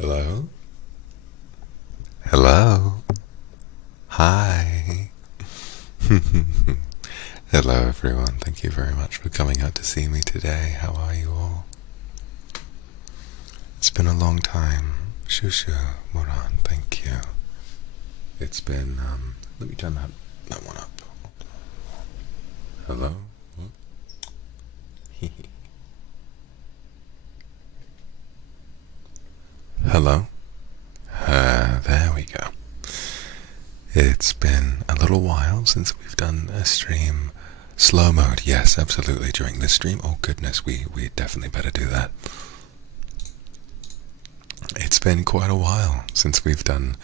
Hello? Hello? Hi. Hello everyone, thank you very much for coming out to see me today. How are you all? It's been a long time. Shushu, Moran, thank you. It's been, let me turn that one up. Hello? Hello? There we go. It's been a little while since we've done a stream. Slow mode, yes, absolutely, during this stream. Oh goodness, we definitely better do that. It's been quite a while since we've done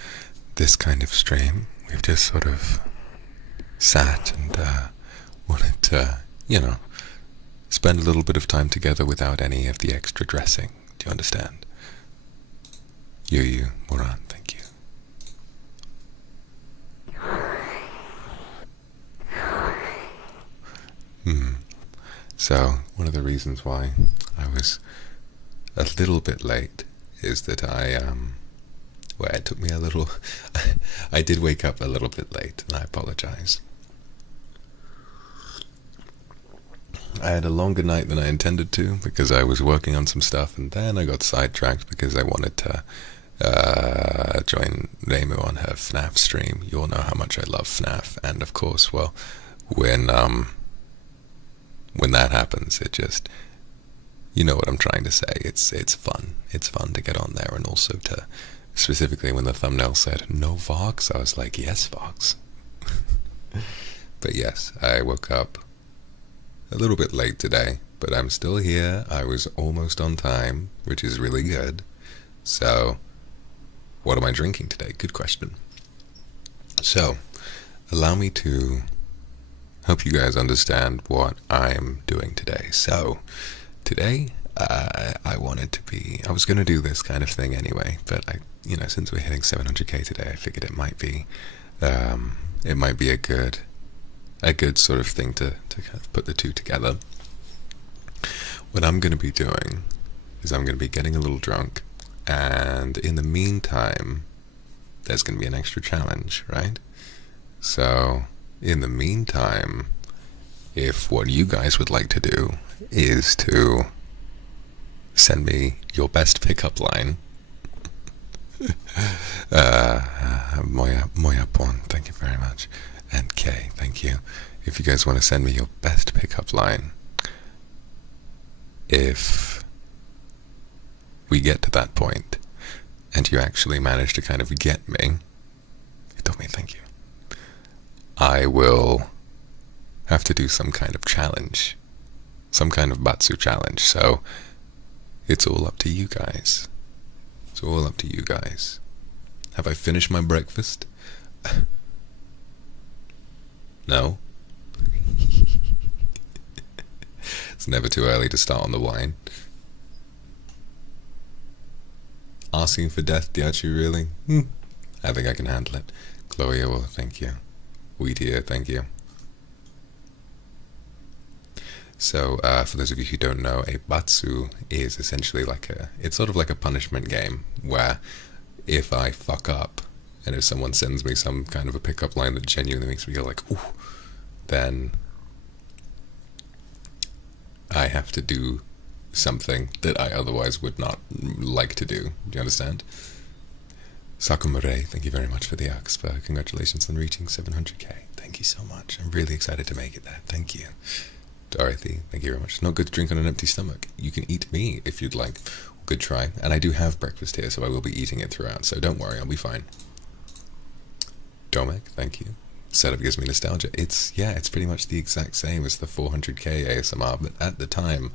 this kind of stream. We've just sort of sat and wanted to, spend a little bit of time together without any of the extra dressing. Do you understand? You, Moran, thank you. So, one of the reasons why I was a little bit late is that it took me a little, I did wake up a little bit late, and I apologize. I had a longer night than I intended to, because I was working on some stuff, and then I got sidetracked because I wanted to join Reimu on her FNAF stream. You all know how much I love FNAF, and of course, well, when that happens, it just, you know what I'm trying to say, it's fun. It's fun to get on there, and also to, specifically when the thumbnail said, no Vox, I was like, yes, Vox. But yes, I woke up a little bit late today, but I'm still here. I was almost on time, which is really good. So, what am I drinking today? Good question. So, allow me to help you guys understand what I'm doing today. So, today, I was going to do this kind of thing anyway, but since we're hitting 700k today, I figured it might be a good sort of thing to kind of put the two together. What I'm going to be doing is I'm going to be getting a little drunk, and in the meantime, there's going to be an extra challenge, right? So, in the meantime, if what you guys would like to do is to send me your best pickup line, Moya Pon, thank you very much, and Kay, thank you. If you guys want to send me your best pickup line, if we get to that point, and you actually manage to kind of get me, you told me thank you, I will have to do some kind of challenge, some kind of Batsu challenge, so it's all up to you guys. It's all up to you guys. Have I finished my breakfast? No? It's never too early to start on the wine. Asking for death, Diachi, really? I think I can handle it. Gloria, well, thank you. Wheatia, thank you. So, for those of you who don't know, a Batsu is essentially it's sort of like a punishment game, where if I fuck up, and if someone sends me some kind of a pickup line that genuinely makes me go like, ooh, then I have to do something that I otherwise would not like to do. Do you understand? Sakumare, thank you very much for the Oxford. Congratulations on reaching 700k. Thank you so much. I'm really excited to make it there. Thank you. Dorothy, thank you very much. It's not good to drink on an empty stomach. You can eat me if you'd like. Good try. And I do have breakfast here, so I will be eating it throughout, so don't worry, I'll be fine. Domek, thank you. Setup gives me nostalgia. It's pretty much the exact same as the 400k ASMR, but at the time,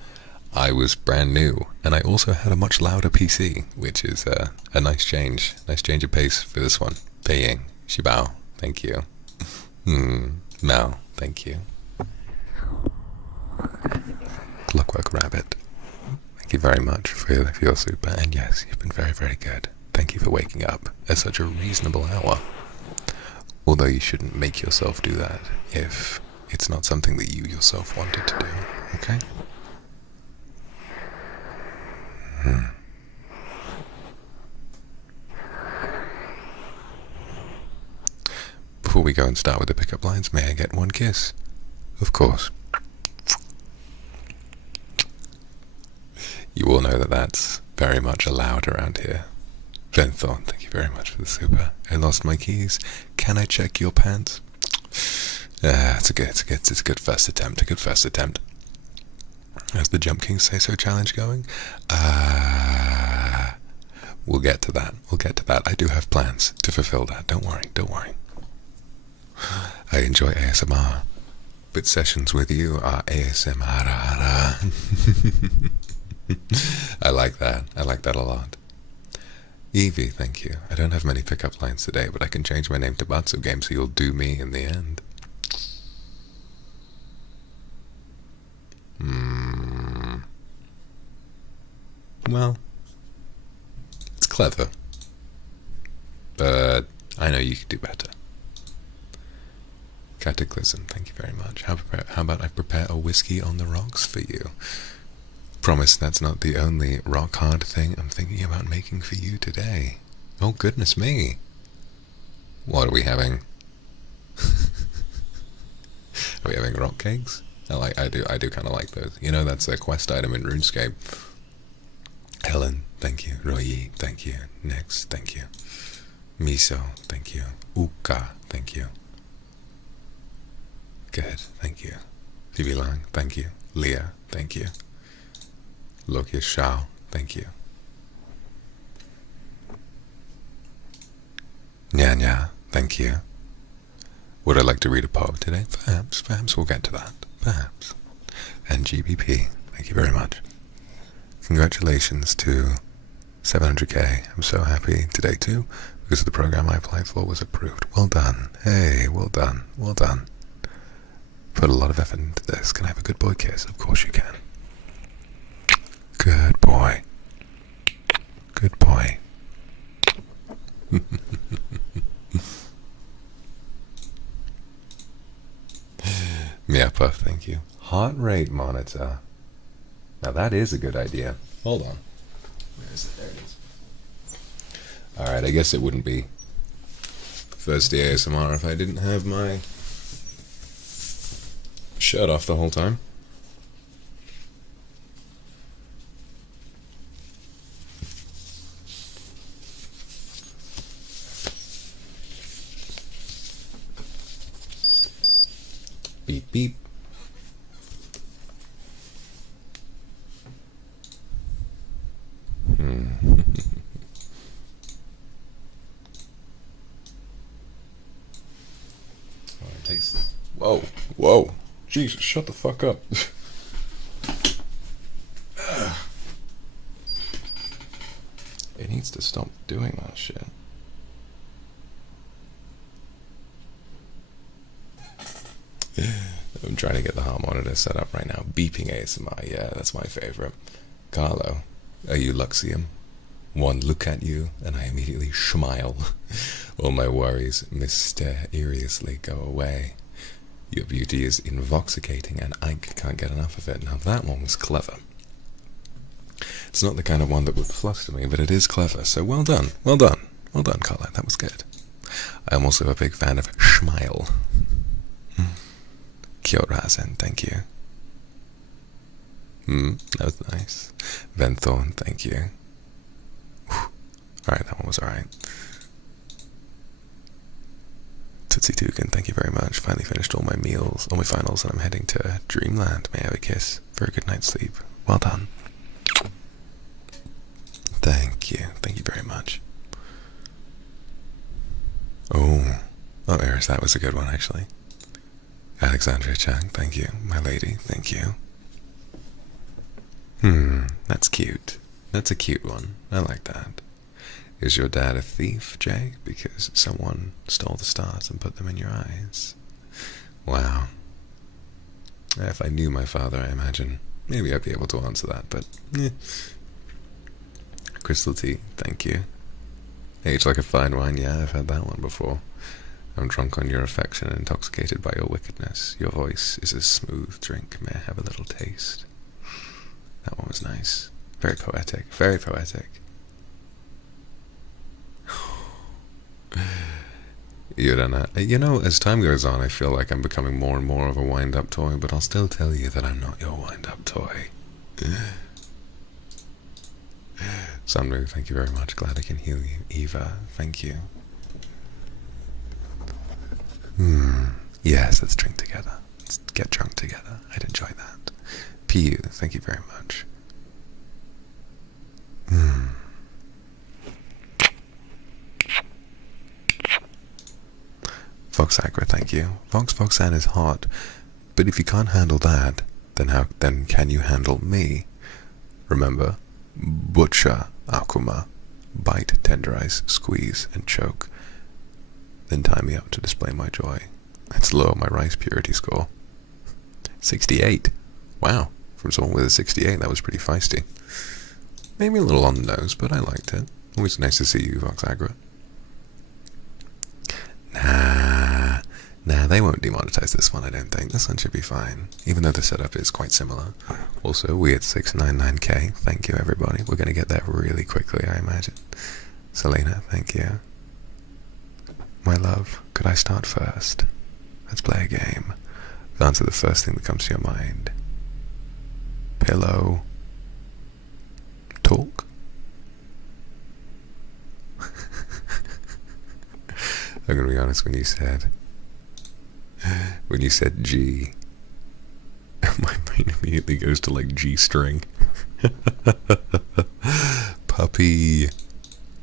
I was brand new, and I also had a much louder PC, which is a nice change. Nice change of pace for this one. Paying. Shibao, thank you. Mel, thank you. Clockwork Rabbit, thank you very much for your super, and yes, you've been very, very good. Thank you for waking up at such a reasonable hour. Although you shouldn't make yourself do that if it's not something that you yourself wanted to do, okay? Before we go and start with the pickup lines, may I get one kiss? Of course. You all know that that's very much allowed around here. Venthorn, thank you very much for the super. I lost my keys. Can I check your pants? It's a good first attempt. A good first attempt. How's the Jump King Say So challenge going? We'll get to that. We'll get to that. I do have plans to fulfill that. Don't worry. Don't worry. I enjoy ASMR, but sessions with you are ASMR. I like that. I like that a lot. Evie, thank you. I don't have many pickup lines today, but I can change my name to Batsu Game, so you'll do me in the end. Well, it's clever, but I know you could do better. Cataclysm, thank you very much. How about I prepare a whiskey on the rocks for you? Promise that's not the only rock-hard thing I'm thinking about making for you today. Oh, goodness me. What are we having? Are we having rock cakes? I do kind of like those. You know, that's a quest item in RuneScape. Helen, thank you. Royi, thank you. Next, thank you. Miso, thank you. Uka, thank you. Good, thank you. Phoebe Lang, thank you. Leah, thank you. Lokia Shao, thank you. Nya, thank you. Would I like to read a poem today? Perhaps we'll get to that. Perhaps. And GBP, thank you very much. Congratulations to 700k. I'm so happy today too, because the program I applied for was approved. Well done. Hey, well done. Well done. Put a lot of effort into this. Can I have a good boy kiss? Of course you can. Good boy. Good boy. Miapa, thank you. Heart rate monitor. Now that is a good idea. Hold on. Where is it? There it is. Alright, I guess it wouldn't be Thursday ASMR if I didn't have my shirt off the whole time. Beep beep. Whoa, whoa. Jesus, shut the fuck up. It needs to stop doing that shit. I'm trying to get the heart monitor set up right now. Beeping ASMR, yeah, that's my favorite. Carlo, are you Luxiem? One look at you, and I immediately smile. All my worries mysteriously go away. Your beauty is invoxicating, and I can't get enough of it. Now that one was clever. It's not the kind of one that would fluster me, but it is clever, so well done. Well done. Well done, Carlo, that was good. I'm also a big fan of smile. Kyorazen, thank you. That was nice. Venthorn, thank you. Alright, that one was alright. Tootsie Tukin, thank you very much. Finally finished all my meals, all my finals, and I'm heading to Dreamland. May I have a kiss for a good night's sleep? Well done. Thank you. Thank you very much. Oh, Eris, that was a good one, actually. Alexandra Chang, thank you. My lady, thank you. That's cute. That's a cute one. I like that. Is your dad a thief, Jay? Because someone stole the stars and put them in your eyes. Wow. If I knew my father, I imagine maybe I'd be able to answer that, but Crystal Tea, thank you. Age like a fine wine, yeah, I've had that one before. I'm drunk on your affection and intoxicated by your wickedness. Your voice is a smooth drink. May I have a little taste? That one was nice. Very poetic. Very poetic. You don't know. You know, as time goes on, I feel like I'm becoming more and more of a wind-up toy, but I'll still tell you that I'm not your wind-up toy. Sunmove, thank you very much. Glad I can heal you. Eva, thank you. Yes, let's drink together. Let's get drunk together. I'd enjoy that. PU, thank you very much. Vox Akuma, thank you. Voxan is hot, but if you can't handle that, then can you handle me? Remember, butcher Akuma, bite, tenderize, squeeze, and choke. Then time me out to display my joy. Let's lower my rice purity score. 68. Wow, from someone with a 68, that was pretty feisty. Maybe a little on the nose, but I liked it. Always nice to see you, Vox Akuma. Nah, they won't demonetize this one, I don't think. This one should be fine, even though the setup is quite similar. Also, we at 699k. Thank you, everybody. We're going to get there really quickly, I imagine. Selena, thank you. My love, could I start first? Let's play a game. Answer the first thing that comes to your mind. Pillow. Talk? I'm going to be honest, when you said G, my brain immediately goes to like G string. Puppy.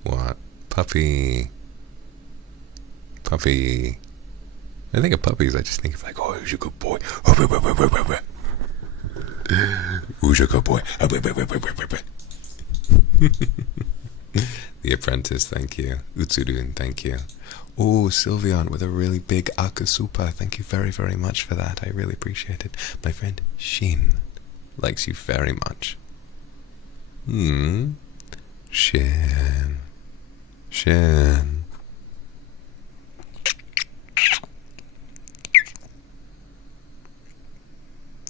What? Puppy. Puppy. I think of puppies, I just think of like, oh, who's a good boy? Who's a good boy? The Apprentice, thank you. Utsurun, thank you. Oh, Sylvian with a really big Akasupa. Thank you very, very much for that. I really appreciate it. My friend Shin likes you very much. Shin. Shin.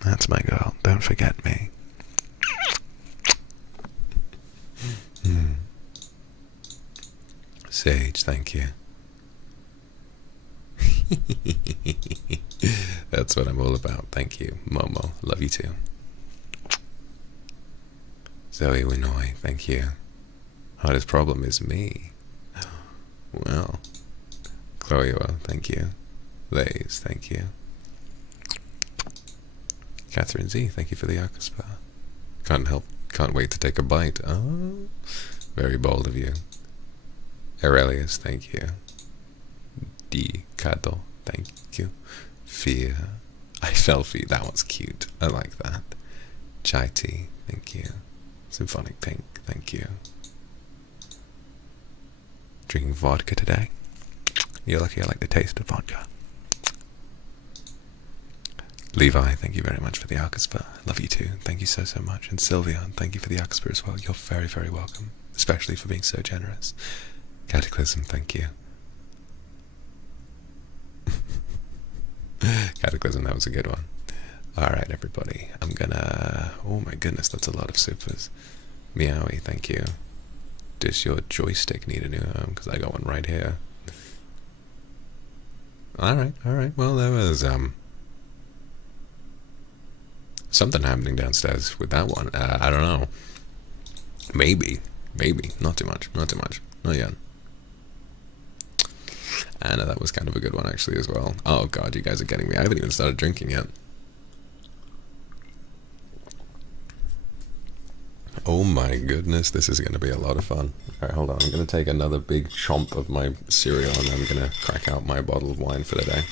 That's my girl. Don't forget me. Sage, thank you. That's what I'm all about. Thank you. Momo, love you too. Zoe Winoy, thank you. Hardest problem is me. Well. Chloe, thank you. Lays, thank you. Catherine Z, thank you for the Akaspa. Can't wait to take a bite. Oh, very bold of you. Aurelius, thank you. D. Cado, thank you. Fear. I fell for you. That one's cute. I like that. Chai tea, thank you. Symphonic Pink, thank you. Drinking vodka today. You're lucky I like the taste of vodka. Levi, thank you very much for the Arkaspa. Love you too. Thank you so, so much. And Sylvia, thank you for the Arkaspa as well. You're very, very welcome. Especially for being so generous. Cataclysm, thank you. Cataclysm, that was a good one. Alright, everybody. I'm gonna... Oh my goodness, that's a lot of supers. Meowie, thank you. Does your joystick need a new home? Because I got one right here. Alright. Well, there was, something happening downstairs with that one. I don't know. Maybe. Not too much. Not yet. And that was kind of a good one, actually, as well. Oh, God, you guys are getting me. I haven't even started drinking yet. Oh, my goodness. This is going to be a lot of fun. All right, hold on. I'm going to take another big chomp of my cereal, and then I'm going to crack out my bottle of wine for the day.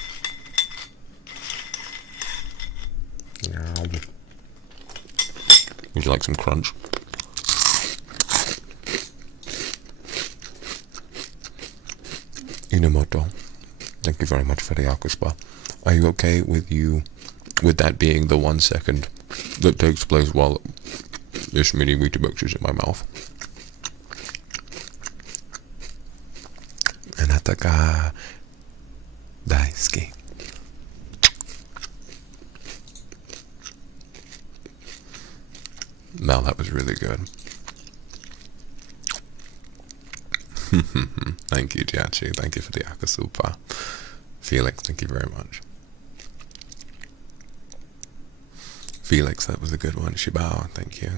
Would you like some crunch? Inamoto, thank you very much for the Aquaspa. Are you okay with that being the 1 second that takes place while this mini Weetabix is in my mouth? Anataka Daisuki. Now that was really good. Thank you, Jiachi. Thank you for the akasupa. Felix, thank you very much. Felix, that was a good one. Shibao, thank you.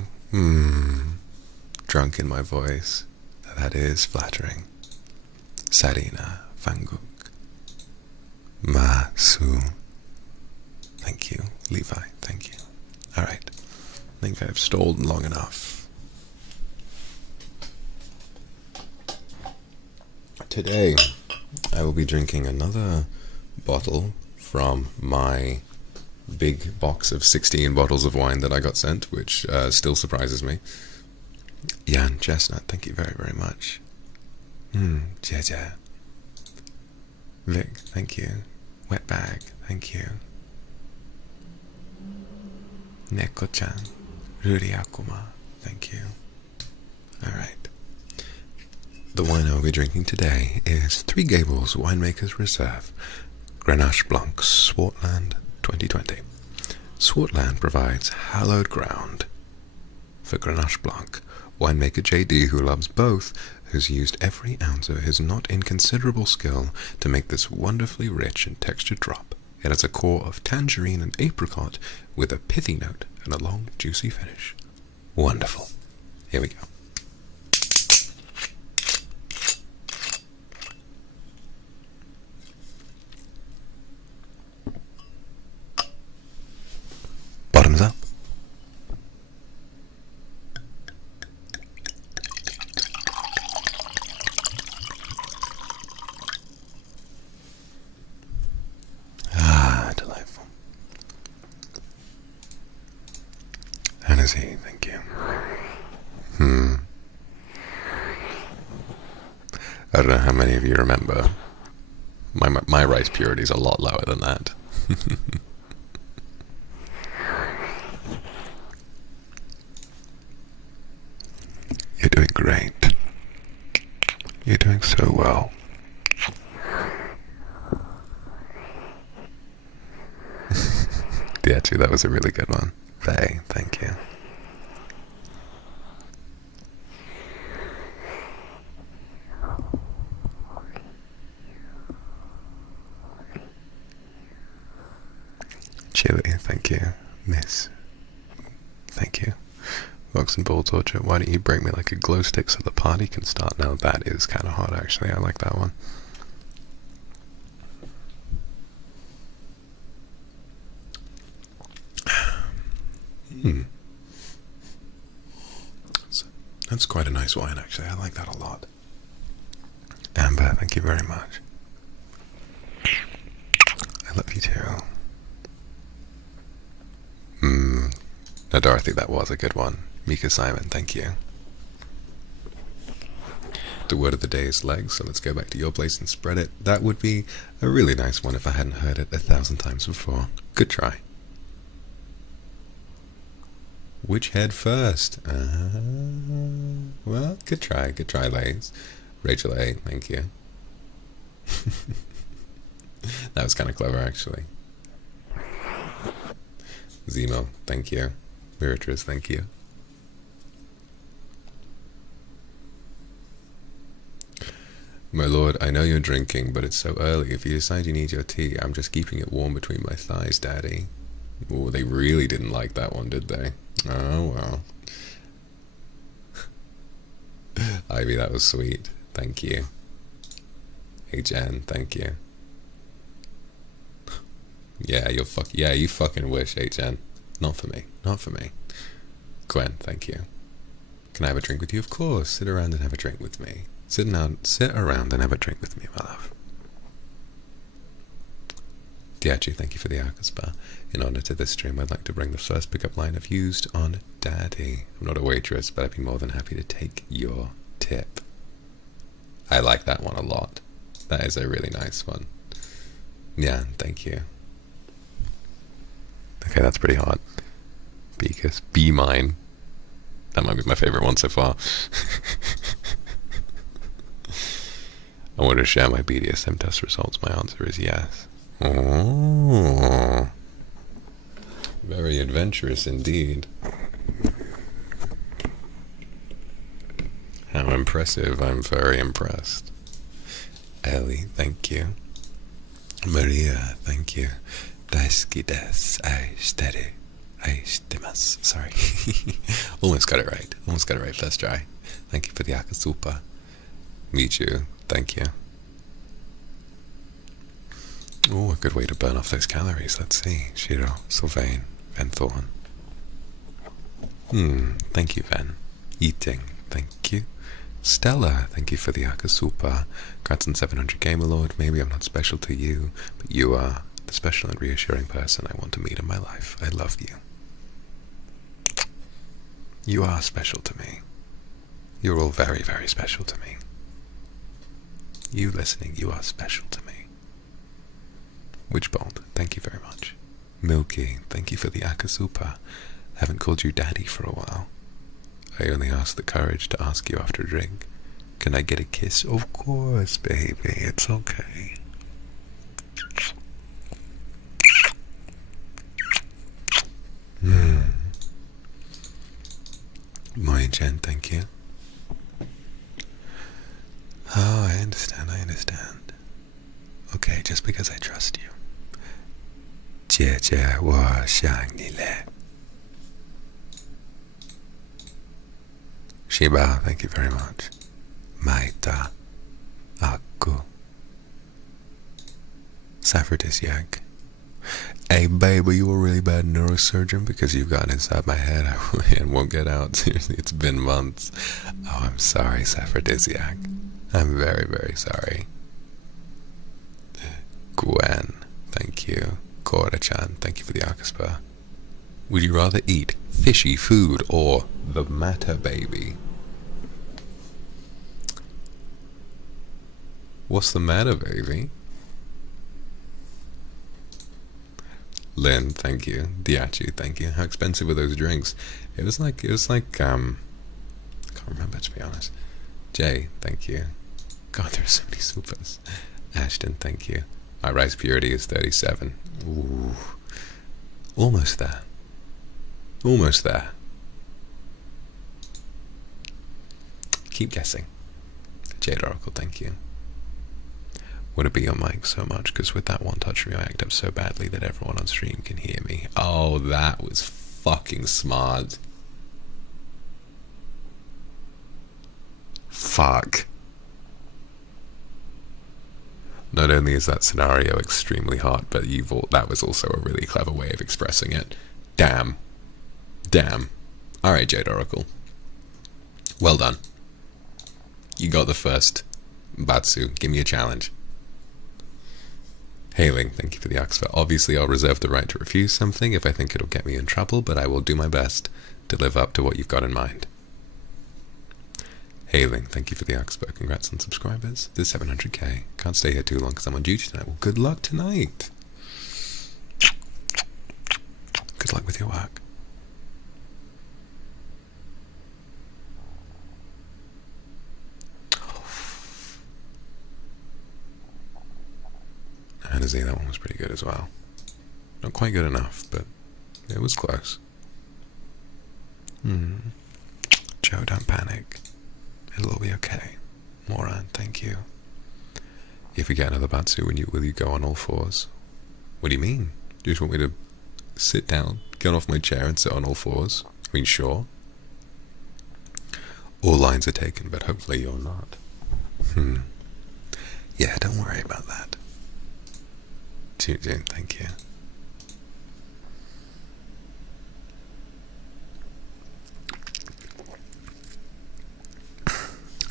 Drunk in my voice. That is flattering. Sarina, Fanguk. Masu. Thank you. Levi, thank you. Alright. I think I've stalled long enough. Today, I will be drinking another bottle from my big box of 16 bottles of wine that I got sent, which still surprises me. Jan Chestnut, thank you very, very much. Jeje. Vic, thank you. Wet Bag, thank you. Neko-chan, Vox Akuma, thank you. Alright. The wine I will be drinking today is Three Gables Winemaker's Reserve, Grenache Blanc, Swartland 2020. Swartland provides hallowed ground for Grenache Blanc. Winemaker JD, who loves both, has used every ounce of his not inconsiderable skill to make this wonderfully rich and textured drop. It has a core of tangerine and apricot with a pithy note and a long, juicy finish. Wonderful. Here we go. Bottoms up. Delightful. Hennessy, thank you. I don't know how many of you remember. My rice purity is a lot lower than that. You're doing great. You're doing so well. Yeah, too, that was a really good one. Faye, thank you. Chili, thank you. Miss, thank you. Vox and Ball Torture, why don't you break me like a glow stick so the party can start? Now that is kind of hot, actually. I like that one. That's quite a nice wine, actually. I like that a lot. Amber, thank you very much. I love you too. Now, Dorothy, that was a good one. Mika Simon, thank you. The word of the day is legs, so let's go back to your place and spread it. That would be a really nice one if I hadn't heard it 1,000 times before. Good try. Which head first? Well, good try, Lays. Rachel A, thank you. That was kind of clever, actually. Zemo, thank you. Miratress, thank you. My lord, I know you're drinking, but it's so early. If you decide you need your tea, I'm just keeping it warm between my thighs, Daddy. Oh, they really didn't like that one, did they? Oh, well. Ivy, that was sweet. Thank you. Hey, Jen, thank you. Yeah, you fucking wish, hey, Jen. Not for me. Not for me. Gwen, thank you. Can I have a drink with you? Of course. Sit around and have a drink with me. Sit around and have a drink with me, my love. Diachi, thank you for the Akaspa. In honor to this stream, I'd like to bring the first pickup line I've used on Daddy. I'm not a waitress, but I'd be more than happy to take your tip. I like that one a lot. That is a really nice one. Yeah, thank you. Okay, that's pretty hot. Beakus, be mine. That might be my favorite one so far. I want to share my BDSM test results. My answer is yes. Oh, very adventurous indeed. How impressive. I'm very impressed. Ellie, thank you. Maria, thank you. Daisuki desu. Aishiteru. Aishitemasu. Sorry. Almost got it right. Almost got it right first try. Thank you for the akasupa. Michu, thank you. Oh, a good way to burn off those calories. Let's see. Shiro, Sylvain, Van Thorn. Thank you, Van. Eating, thank you. Stella, thank you for the akasupa. Congrats on 700 Gamer Lord. Maybe I'm not special to you, but you are the special and reassuring person I want to meet in my life. I love you. You are special to me. You're all very, very special to me. You listening, you are special to me. Witchbolt, thank you very much. Milky, thank you for the akasupa. Haven't called you daddy for a while. I only asked the courage to ask you after a drink. Can I get a kiss? Of course, baby, it's okay. Moin Chen, thank you. Oh, I understand, I understand. Okay, just because I trust you. 姐姐，我想你了。Shiba, thank you very much. Maita, Aku. Saphrodisiac. Hey babe, are you a really bad neurosurgeon? Because you've gotten inside my head and won't get out. Seriously, it's been months. Oh, I'm sorry, Saphrodisiac. I'm very, very sorry. Gwen, thank you. Kora-chan, thank you for the akaspa. Would you rather eat fishy food or the matter baby? What's the matter, baby? Lynn, thank you. Diachu, thank you. How expensive were those drinks? It was like, I can't remember, to be honest. Jay, thank you. God, there are so many supers. Ashton, thank you. My rice purity is 37. Ooh. Almost there. Almost there. Keep guessing. Jade Oracle, thank you. Would it be your mic so much? Because with that one touch me, I act up so badly that everyone on stream can hear me. Oh, that was fucking smart. Fuck. Not only is that scenario extremely hot, but that was also a really clever way of expressing it. Damn. Damn. Alright, Jade Oracle. Well done. You got the first. Batsu, give me a challenge. Hailing, thank you for the Oxford. Obviously, I'll reserve the right to refuse something if I think it'll get me in trouble, but I will do my best to live up to what you've got in mind. Hailing, thank you for the Oxford. Congrats on subscribers. This is 700k. Can't stay here too long because I'm on duty tonight. Well, good luck tonight. Good luck with your work. Honestly, that one was pretty good as well. Not quite good enough, but it was close. Joe, don't panic. It'll all be okay. Moran, thank you. If we get another Batsu, will you go on all fours? What do you mean? Do you just want me to sit down, get off my chair and sit on all fours? I mean, sure. All lines are taken, but hopefully you're not. Yeah, don't worry about that. Julian, thank you.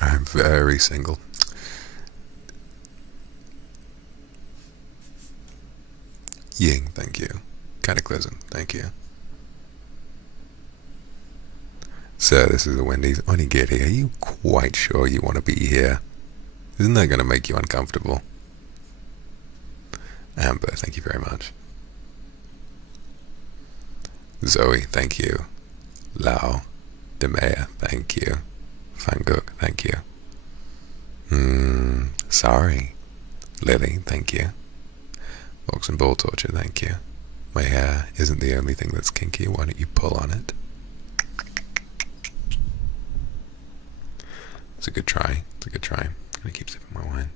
I'm very single. Ying, thank you. Cataclysm, thank you. Sir, this is the Wendy's Onigiri. Are you quite sure you want to be here? Isn't that going to make you uncomfortable? Amber, thank you very much. Zoe, thank you. Lao, Demea, thank you. Fanguk, thank you. Sorry. Lily, thank you. Vox and Ball Torture, thank you. My hair isn't the only thing that's kinky, why don't you pull on it? It's a good try. It's a good try. I'm gonna keep sipping my wine.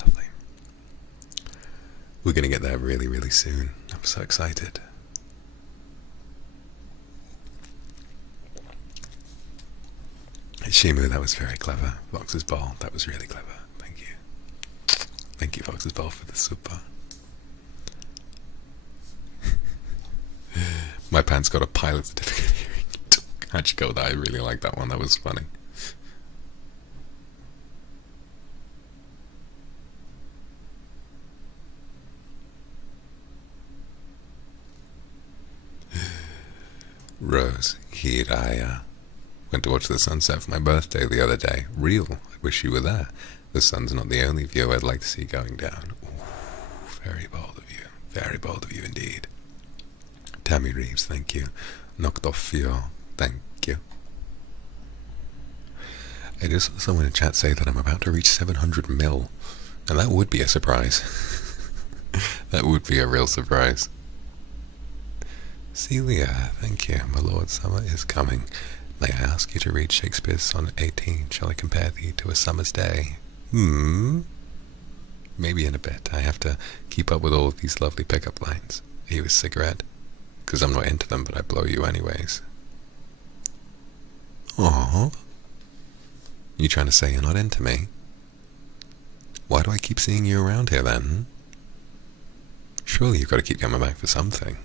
Lovely. We're gonna get there really, really soon. I'm so excited. Shimu, that was very clever. Vox's ball, that was really clever. Thank you. Thank you, Vox's ball, for the super. My pants got a pilot certificate hearing. How'd you go there? I really like that one. That was funny. Rose Hiraya. Went to watch the sunset for my birthday the other day. Real. I wish you were there. The sun's not the only view I'd like to see going down. Ooh, very bold of you. Very bold of you indeed. Tammy Reeves, thank you. Noctofio, thank you. I just saw someone in chat say that I'm about to reach 700 mil. And that would be a surprise. That would be a real surprise. Celia, thank you. My Lord, summer is coming. May I ask you to read Shakespeare's Sonnet 18? Shall I compare thee to a summer's day? Maybe in a bit. I have to keep up with all of these lovely pickup lines. Are you a cigarette? Because I'm not into them, but I blow you anyways. Aww. You trying to say you're not into me? Why do I keep seeing you around here then? Surely you've got to keep coming back for something.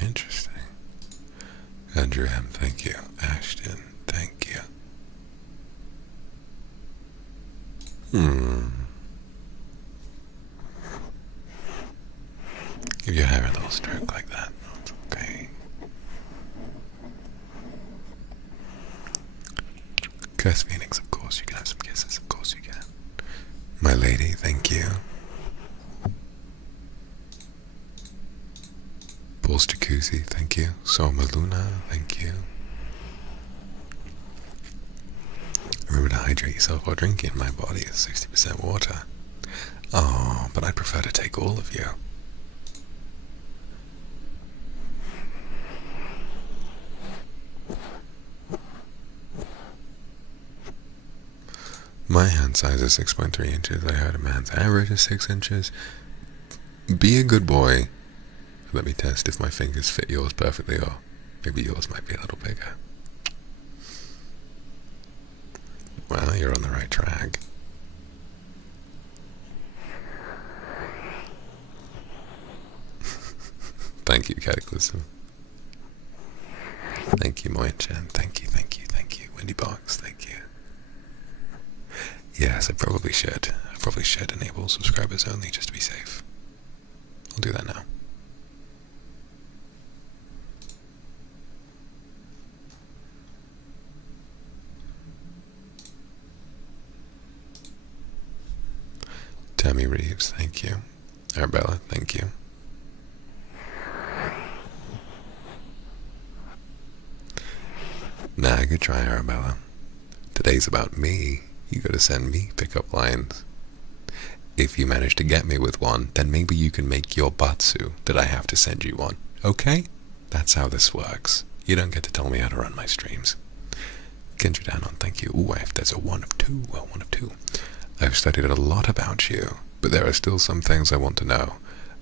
Interesting. Andrew M, thank you. Ashton, thank you. Give your hair a little stroke like that. That's okay. Curse Phoenix, of course you can have some kisses. Of course you can. My lady, thank you. Bulls Jacuzzi, thank you. Soma Luna, thank you. Remember to hydrate yourself while drinking. My body is 60% water. Oh, but I'd prefer to take all of you. My hand size is 6.3 inches. I heard a man's average is 6 inches. Be a good boy. Let me test if my fingers fit yours perfectly, or maybe yours might be a little bigger. Well, you're on the right track. Thank you, Cataclysm. Thank you, Moin-chan. Thank you, thank you, thank you. Wendy Box, thank you. Yes, I probably should. I probably should enable subscribers only just to be safe. I'll do that now. Tammy Reeves, thank you. Arabella, thank you. Nah, good try, Arabella. Today's about me. You gotta send me pickup lines. If you manage to get me with one, then maybe you can make your Batsu that I have to send you one. Okay? That's how this works. You don't get to tell me how to run my streams. Kindred Anon, thank you. Ooh, there's a 1 of 2. Well, 1 of 2. I've studied a lot about you, but there are still some things I want to know.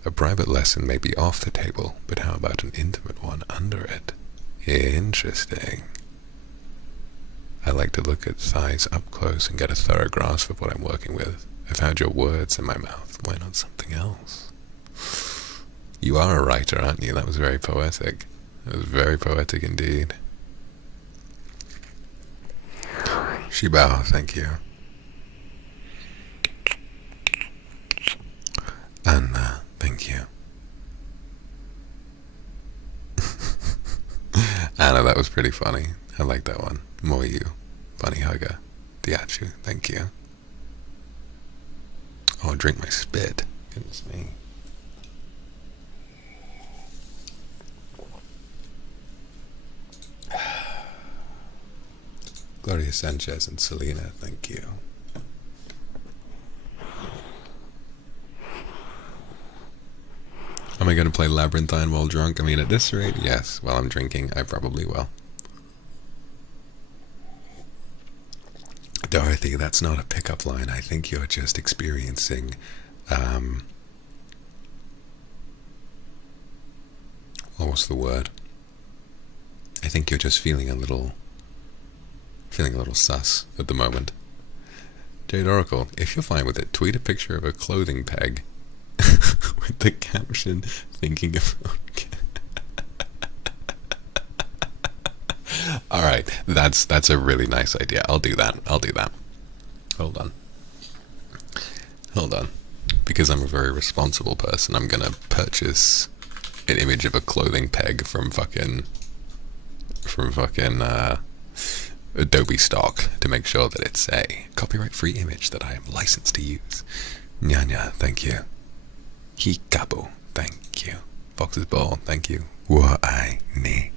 A private lesson may be off the table, but how about an intimate one under it? Interesting. I like to look at thighs up close and get a thorough grasp of what I'm working with. I've had your words in my mouth. Why not something else? You are a writer, aren't you? That was very poetic. That was very poetic indeed. Shibao, thank you. Anna, thank you. Anna, that was pretty funny. I like that one. More you. Bunny hugger. Diachu, thank you. Oh, drink my spit. Goodness me. Gloria Sanchez and Selena, thank you. Am I going to play Labyrinthine while drunk? I mean, at this rate, yes. While I'm drinking, I probably will. Dorothy, that's not a pickup line. I think you're just experiencing, well, what's the word? I think you're just feeling a little sus at the moment. Jade Oracle, if you're fine with it, tweet a picture of a clothing peg with the caption, thinking of... Alright, that's a really nice idea. I'll do that. Hold on. Because I'm a very responsible person, I'm gonna purchase an image of a clothing peg from fucking Adobe stock to make sure that it's a copyright-free image that I am licensed to use. Nyanya, thank you. Hikabu, thank you. Fox's Ball, thank you. Wa-ai ni.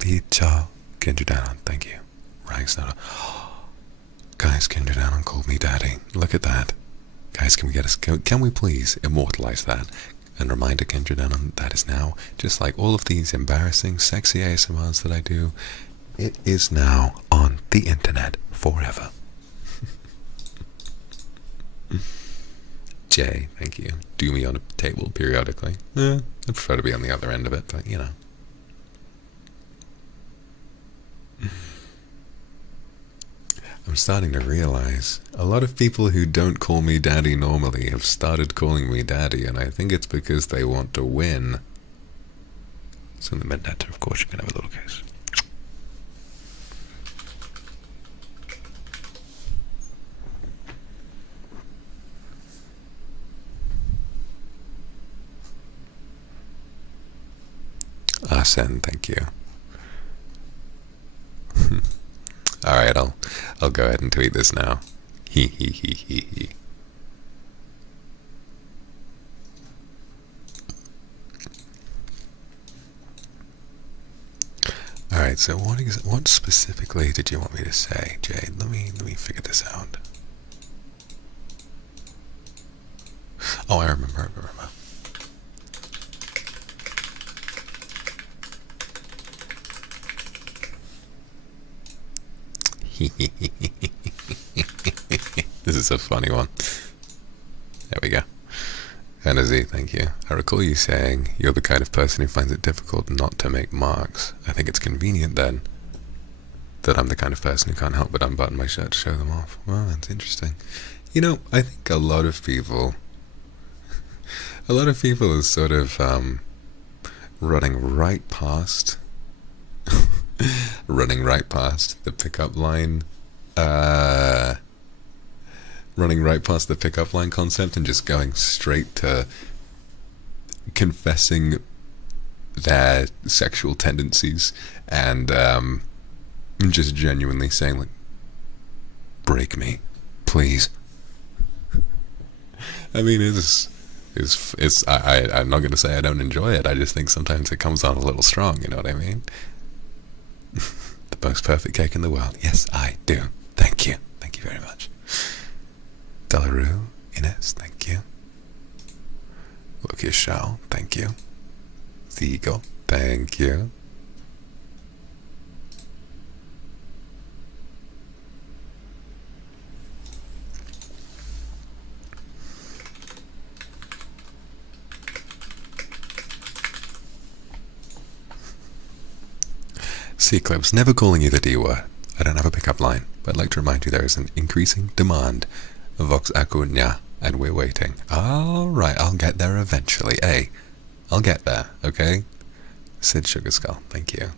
Picha, Kendra Down, thank you. Ragsoda. Guys, Kendra Down called me daddy. Look at that. Guys, can we please immortalize that? And reminder Kendra Down that is now, just like all of these embarrassing, sexy ASMRs that I do, it is now on the internet forever. Jay, thank you. Do me on a table periodically. I prefer to be on the other end of it, but you know. I'm starting to realize a lot of people who don't call me daddy normally have started calling me daddy, and I think it's because they want to win. So in the Mendata, of course, you can have a little kiss. Asen, thank you. Alright, I'll go ahead and tweet this now. He. Alright, so what specifically did you want me to say, Jade? Let me figure this out. Oh, I remember. This is a funny one. There we go. Fantasy, thank you. I recall you saying you're the kind of person who finds it difficult not to make marks. I think it's convenient then that I'm the kind of person who can't help but unbutton my shirt to show them off. Well, that's interesting. You know, I think a lot of people is sort of running right past the pickup line, concept and just going straight to confessing their sexual tendencies and just genuinely saying, like, break me, please. I mean, I'm not going to say I don't enjoy it. I just think sometimes it comes on a little strong, you know what I mean? The most perfect cake in the world. Yes, I do. Thank you. Thank you very much. Delarue, Ines, thank you. Lucas Shaw, thank you. The Eagle, thank you. C-Clips, never calling you the D word. I don't have a pickup line, but I'd like to remind you there is an increasing demand of Vox Akuma, and we're waiting. Alright, I'll get there eventually. Hey, I'll get there, okay? Sid Sugar Skull, thank you.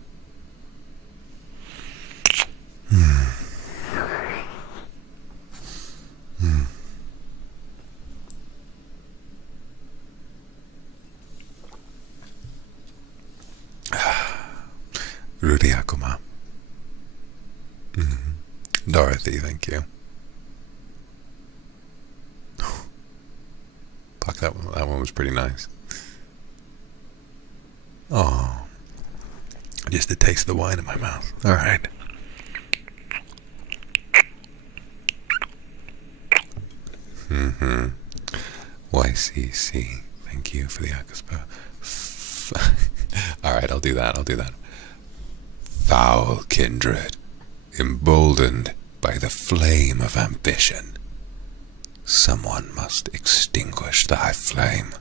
Rudy Akuma. Dorothy, thank you. Fuck, that one was pretty nice. Oh, just a taste of the wine in my mouth. All right. YCC, thank you for the Akaspa. All right, I'll do that. Foul kindred, emboldened by the flame of ambition. Someone must extinguish thy flame.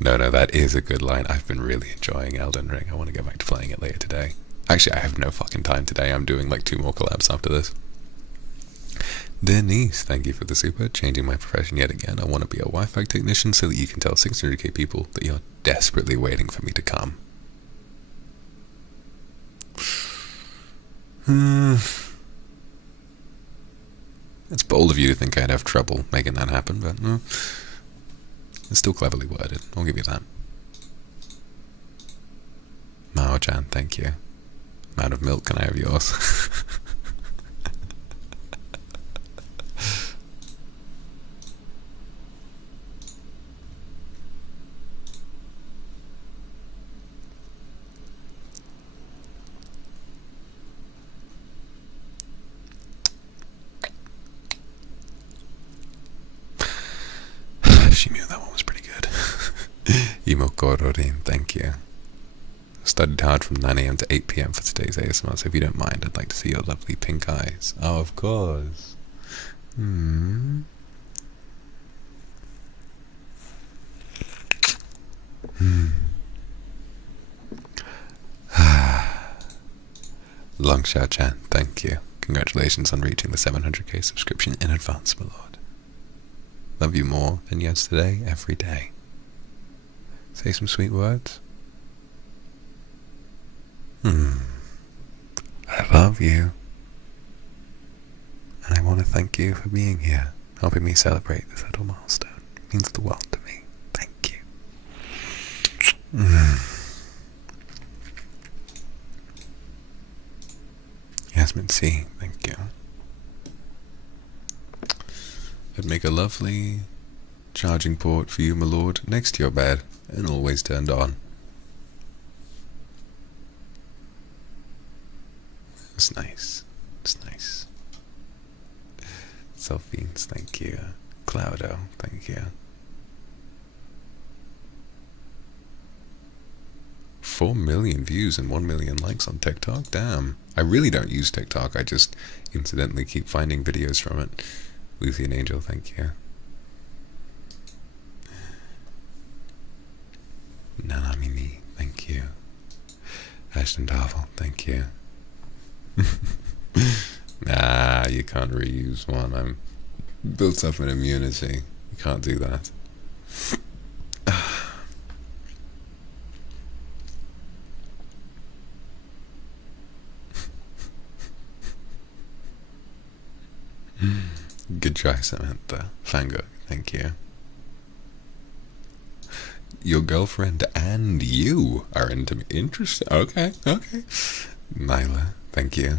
No, that is a good line. I've been really enjoying Elden Ring. I want to go back to playing it later today. Actually, I have no fucking time today. I'm doing like 2 more collabs after this. Denise, thank you for the super. Changing my profession yet again. I want to be a Wi-Fi technician so that you can tell 600k people that you're desperately waiting for me to come. It's bold of you to think I'd have trouble making that happen, but no. It's still cleverly worded. I'll give you that. Mao-chan, thank you. I'm out of milk, can I have yours? She knew that one was pretty good. Imokororin, thank you. Studied hard from 9 AM to 8 PM for today's ASMR, so if you don't mind, I'd like to see your lovely pink eyes. Oh, of course. Longshao-chan, thank you. Congratulations on reaching the 700k subscription in advance, my lord. Love you more than yesterday, every day. Say some sweet words. I love you. And I want to thank you for being here, helping me celebrate this little milestone. It means the world to me. Thank you. Yasmin C, thank you. I'd make a lovely charging port for you, my lord, next to your bed, and always turned on. It's nice. It's nice. Selfies, thank you. Cloudo, thank you. 4 million views and 1 million likes on TikTok? Damn. I really don't use TikTok, I just incidentally keep finding videos from it. Lucy and Angel, thank you. Nanamini, thank you. Ashton Darvel, thank you. Nah, you can't reuse one. I'm built up an immunity. You can't do that. Good try, Samantha. Fango, thank you. Your girlfriend and you are into me. Interesting. Okay. Nyla, thank you.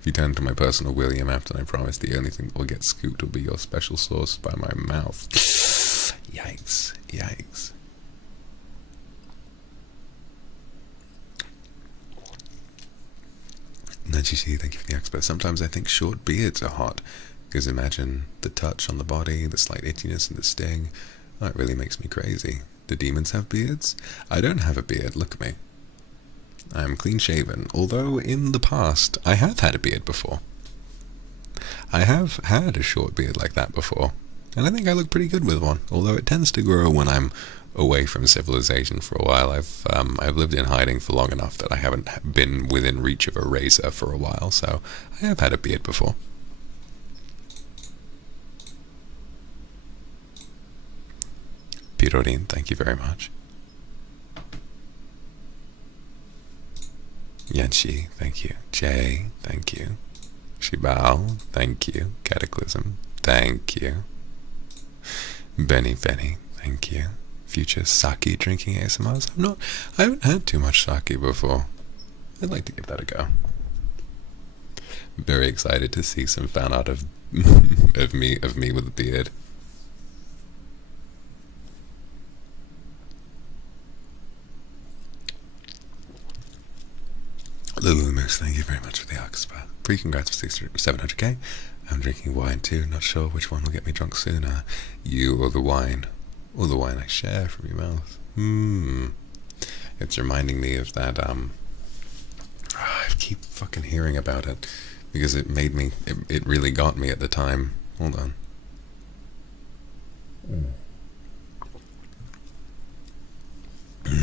If you turn to my personal William app, then I promise the only thing that will get scooped will be your special sauce by my mouth. Yikes. NIJISANJI, thank you for the expert. Sometimes I think short beards are hot, because imagine the touch on the body, the slight itchiness and the sting. Oh, it really makes me crazy. Do demons have beards? I don't have a beard, look at me. I'm clean shaven, although in the past I have had a beard before. I have had a short beard like that before, and I think I look pretty good with one, although it tends to grow when I'm away from civilization for a while. I've lived in hiding for long enough that I haven't been within reach of a razor for a while, so I have had a beard before. Pirorin, thank you very much. Yanshi, thank you. Jay, thank you. Shibao, thank you. Cataclysm, thank you. Benny, thank you. Future sake drinking ASMRs. I haven't had too much sake before. I'd like to give that a go. Very excited to see some fan art of me with a beard. Lulu Moose, thank you very much for the Arcspur. Pre-congrats for 700k. I'm drinking wine too, not sure which one will get me drunk sooner. You or the wine. Or the wine I share from your mouth. It's reminding me of that, I keep fucking hearing about it. Because it made me, it really got me at the time. Hold on. It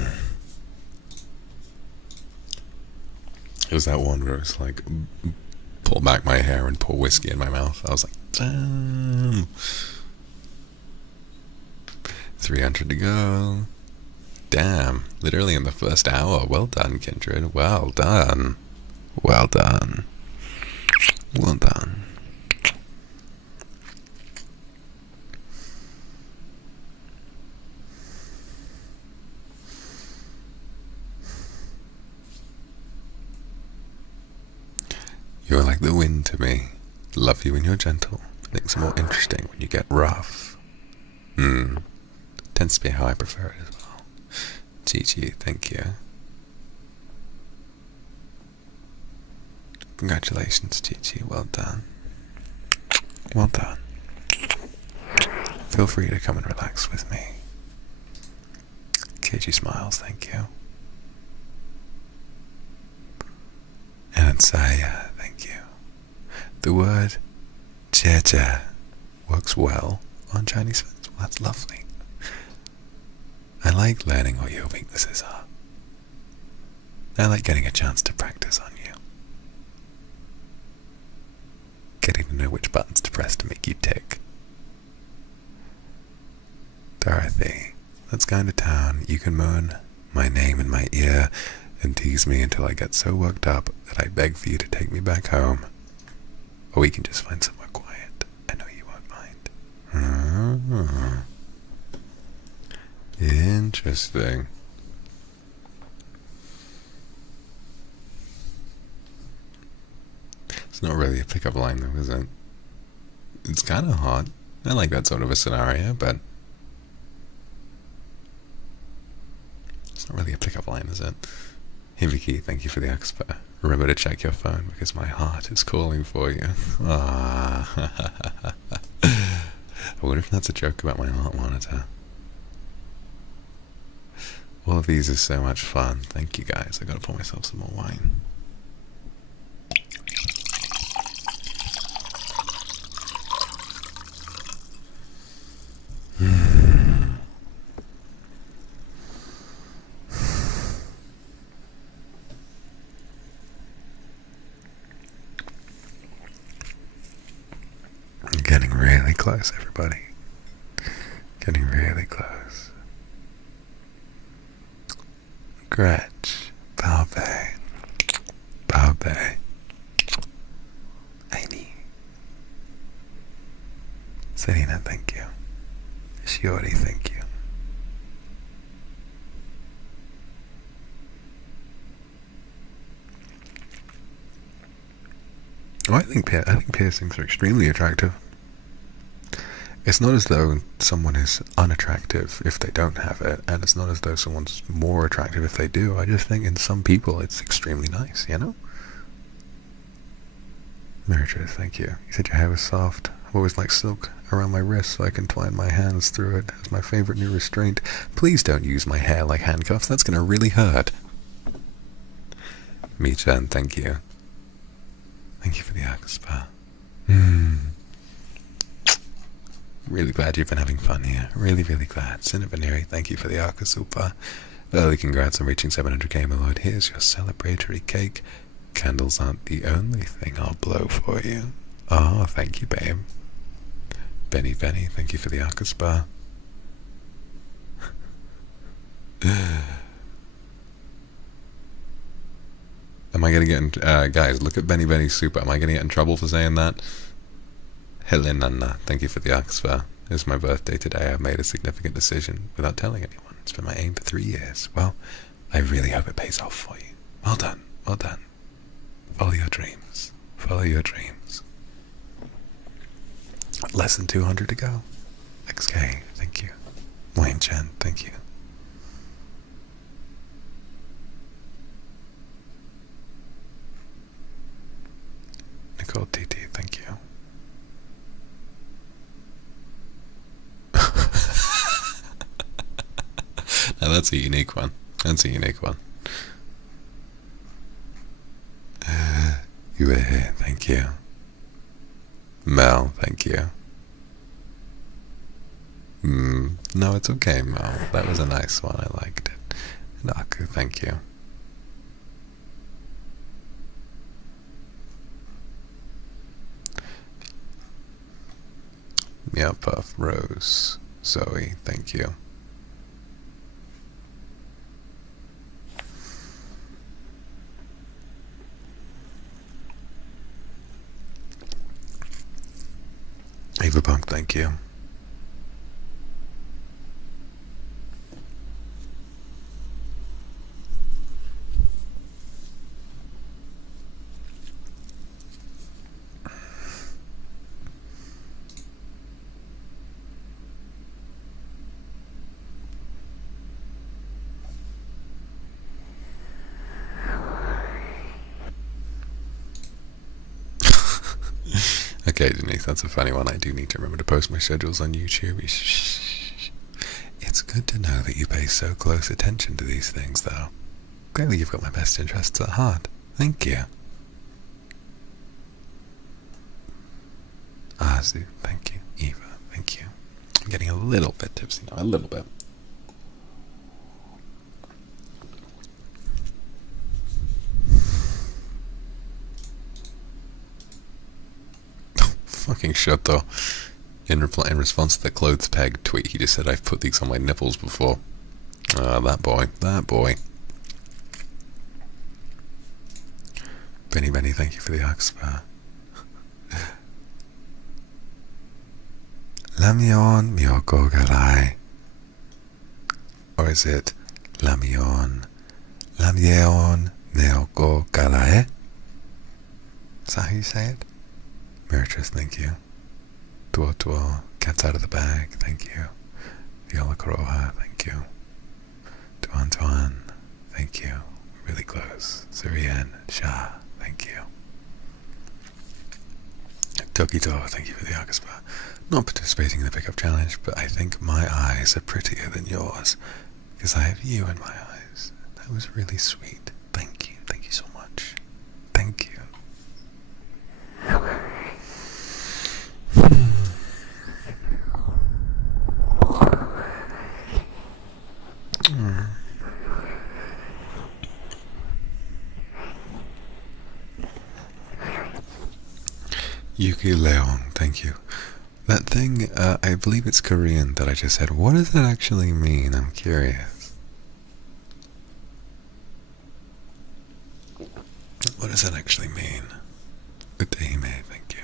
was that one where it was like, pull back my hair and pour whiskey in my mouth. I was like, damn. 300 to go. Damn. Literally in the first hour. Well done, Kindred. Well done. Well done. Well done. You're like the wind to me. Love you when you're gentle. Things are more interesting when you get rough. Tends to be how I prefer it as well. Gigi, thank you. Congratulations, Gigi. Well done. Well done. Feel free to come and relax with me. KG smiles, thank you. And Saya, thank you. The word jia works well on Chinese phones. Well, that's lovely. I like learning what your weaknesses are. I like getting a chance to practice on you. Getting to know which buttons to press to make you tick. Dorothy, let's go into town. You can moan my name in my ear and tease me until I get so worked up that I beg for you to take me back home. Or we can just find somewhere quiet. I know you won't mind. Interesting. It's not really a pickup line though, is it? It's kind of hot. I like that sort of a scenario, but it's not really a pickup line, is it? Hey Vicky, thank you for the expert. Remember to check your phone because my heart is calling for you. Ah. I wonder if that's a joke about my heart monitor. All of these is so much fun. Thank you guys. I gotta pour myself some more wine. Getting really close, everybody. Getting really close. Gretch, Baobei, Amy, Selena, thank you. Shiori, thank you. Oh, I think piercings are extremely attractive. It's not as though someone is unattractive if they don't have it, and it's not as though someone's more attractive if they do. I just think in some people it's extremely nice, you know? Meritris, thank you. You said your hair was soft. I've always liked silk around my wrists so I can twine my hands through it as my favorite new restraint. Please don't use my hair like handcuffs, that's gonna really hurt. Mi-chan, thank you. Thank you for the Akaspa. Really glad you've been having fun here. Really, really glad. Cinevaneri, thank you for the Akasupa. Early congrats on reaching 700k, my lord. Here's your celebratory cake. Candles aren't the only thing I'll blow for you. Oh, thank you, babe. Benny, thank you for the Akaspa. Am I gonna get in, guys, look at Benny Benny's Super. Am I gonna get in trouble for saying that? Helena, thank you for the Oxford. It's my birthday today. I've made a significant decision without telling anyone. It's been my aim for 3 years. Well, I really hope it pays off for you. Well done, well done. Follow your dreams. Follow your dreams. Less than 200 to go. XK, thank you. Wayne Chen, thank you. Nicole TT, thank you. Now that's a unique one. That's a unique one. You were here, thank you. Mel, thank you. No, it's okay, Mel. That was a nice one. I liked it. Naku, thank you. Meow Puff, Rose, Zoe, thank you. Ava Punk, thank you. Okay, Denise, that's a funny one. I do need to remember to post my schedules on YouTube. It's good to know that you pay so close attention to these things, though. Clearly you've got my best interests at heart. Thank you. Azu, thank you. Eva, thank you. I'm getting a little bit tipsy now, a little bit. Fucking shut though. In response to the clothes peg tweet, he just said, I've put these on my nipples before. That boy. Benny, thank you for the Oxford. Lamion Miyoko Galai. Or is it Lamion Miyoko Galai? Is that how you say it? Meritus, thank you. Tuo, Cat's Out of the Bag, thank you. Viola Coroja, thank you. Tuan, thank you. We're really close. Surian, Shah, thank you. Tokito, thank you for the Orchestra. Not participating in the pickup challenge, but I think my eyes are prettier than yours, because I have you in my eyes. That was really sweet. Thank you so much. Thank you. Yuki Leon, thank you. That thing, I believe it's Korean that I just said. What does that actually mean? I'm curious. What does that actually mean? Utehime, thank you.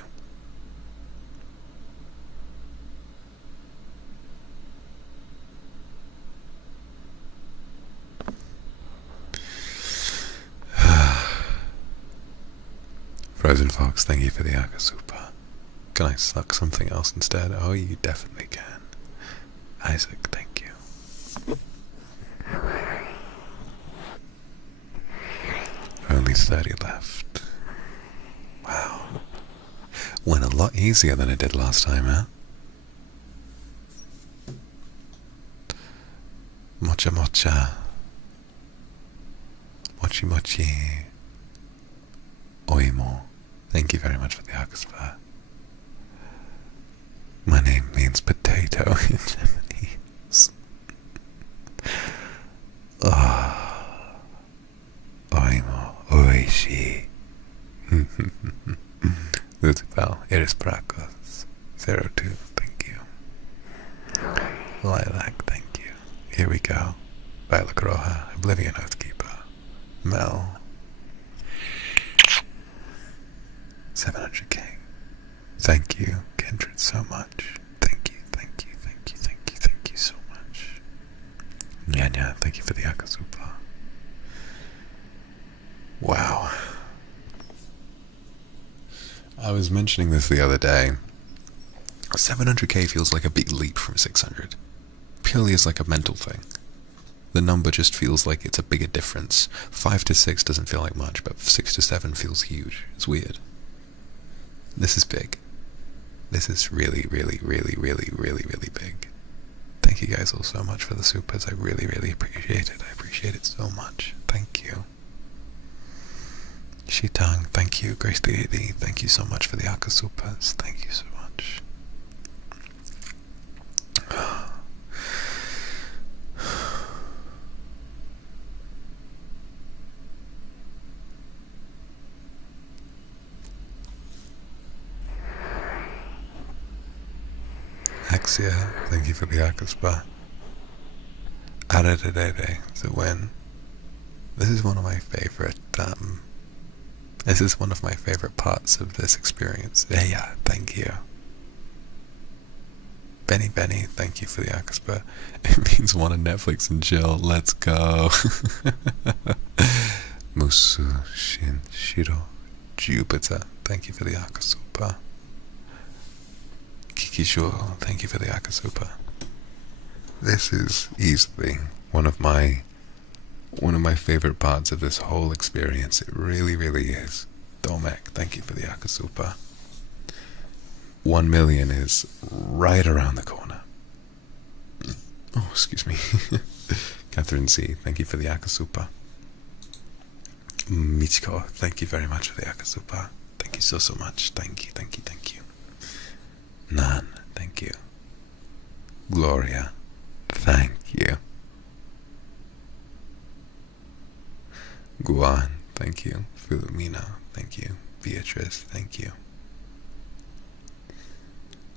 Frozen Fox, thank you for the Akasupa. Can I suck something else instead? Oh, you definitely can. Isaac, thank you. Only 30 left. Wow. Went a lot easier than it did last time, huh? Mocha mocha. Mochi mochi. Oimo. Thank you very much for the Akaspa. My name means potato in Japanese. Oimo. Oishi. Lutipal. Iris Prakos. 02. Thank you. Lilac. Thank you. Here we go. Violet Roja. Oblivion Oathkeeper. Mel. Thank you, Kindred, so much. Thank you, thank you, thank you, thank you, thank you so much. Nyanya, thank you for the Akasupa. Wow. I was mentioning this the other day. 700k feels like a big leap from 600. Purely as like a mental thing. The number just feels like it's a bigger difference. 5 to 6 doesn't feel like much, but 6 to 7 feels huge. It's weird. This is big. This is really, really, really, really, really, really big. Thank you guys all so much for the supers. I really, really appreciate it. I appreciate it so much. Thank you. Shitang, thank you. Grace the 80, thank you so much for the Akasupers. Thank you so much. Axia, thank you for the Akaspa. Aradadede, it's a win. This is one of my favorite, parts of this experience. Yeah, thank you. Benny, thank you for the Akaspa. It means one on Netflix and chill. Let's go. Musu Shin Shiro Jupiter, thank you for the Akasupa. Kikisho, thank you for the Akasupa. This is easily one of my favorite parts of this whole experience. It really, really is. Domek, thank you for the Akasupa. 1 million is right around the corner. Oh, excuse me. Catherine C, thank you for the Akasupa. Michiko, thank you very much for the Akasupa. Thank you so much. Thank you, thank you, thank you. Nan, thank you. Gloria, thank you. Guan, thank you. Filomena, thank you. Beatrice, thank you.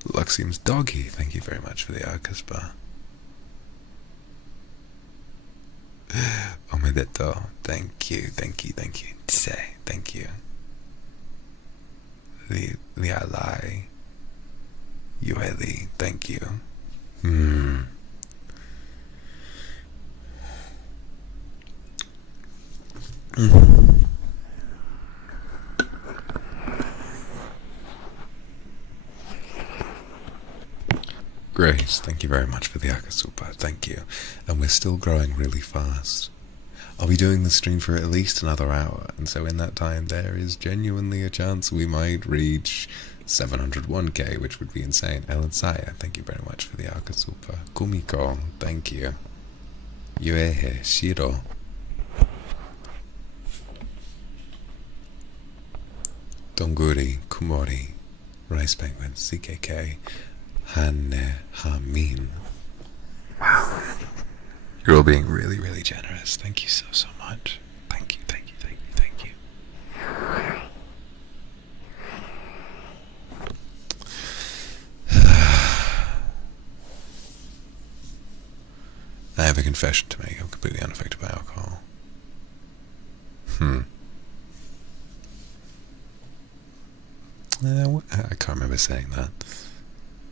Luxiem's doggy, thank you very much for the Akaspa. Omedeto, thank you, thank you, thank you. Tse, thank you. Lialai, Yueli, thank you. Grace, thank you very much for the Akasupa, thank you. And we're still growing really fast. I'll be doing the stream for at least another hour, and so in that time there is genuinely a chance we might reach 701k, which would be insane. Ellen Saya, thank you very much for the Akasupa. Kumiko, thank you. Yuehe, Shiro. Donguri, Kumori, Rice Penguin, CKK, Hane Hamin. Wow. You're all being really, really generous. Thank you so, so much. Thank you, thank you, thank you, thank you. I have a confession to make. I'm completely unaffected by alcohol. I can't remember saying that.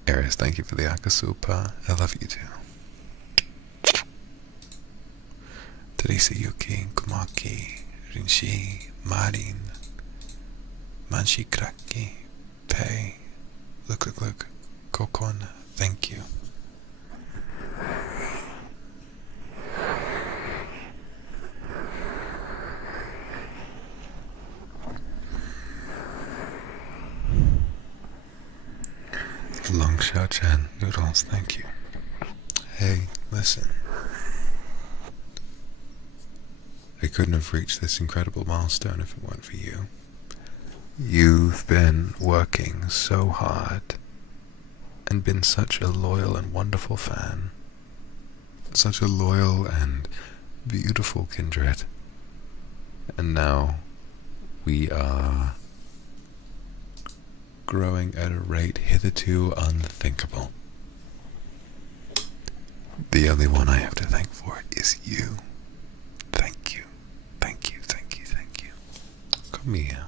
Aries, thank you for the Akasupa. I love you too. Teresa Yuki, Kumaki, Rinshi, Marin, Manshi Kraki, Pei, look, Kokon, thank you. Long Xiao Chen, Noodles, thank you. Hey, listen. I couldn't have reached this incredible milestone if it weren't for you. You've been working so hard and been such a loyal and wonderful fan. Such a loyal and beautiful kindred. And now we are growing at a rate hitherto unthinkable. The only one I have to thank for it is you. Thank you. Thank you, thank you, thank you. Come here.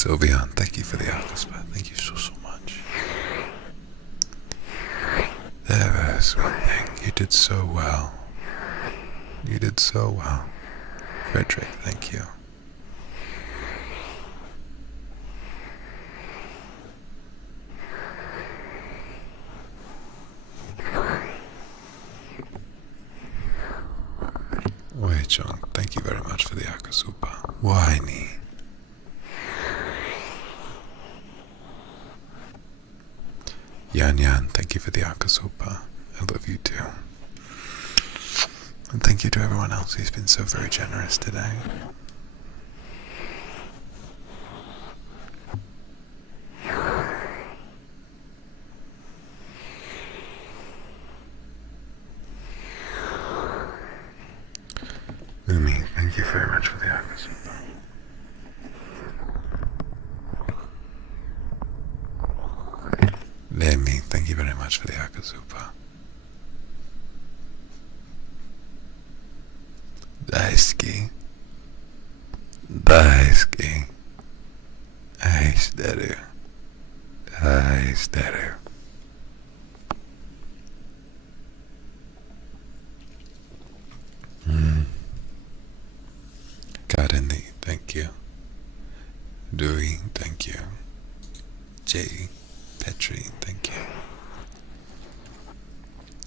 Sylvian, thank you for the Aquaspa. Thank you so much. There's one thing. You did so well. You did so well. Frederick, thank you. Wei Chong, thank you very much for the Akasupa. Why me? Yan Yan, thank you for the Akasupa. I love you too. And thank you to everyone else who's been so very generous today. Umi, thank you very much for the Akasupa. Lemmy, thank you very much for the Akasupa. Daisuke. Daisuke. Aishiteru. Aishiteru. Kareni, thank you. Dewey, thank you. Jay, Petri, thank you.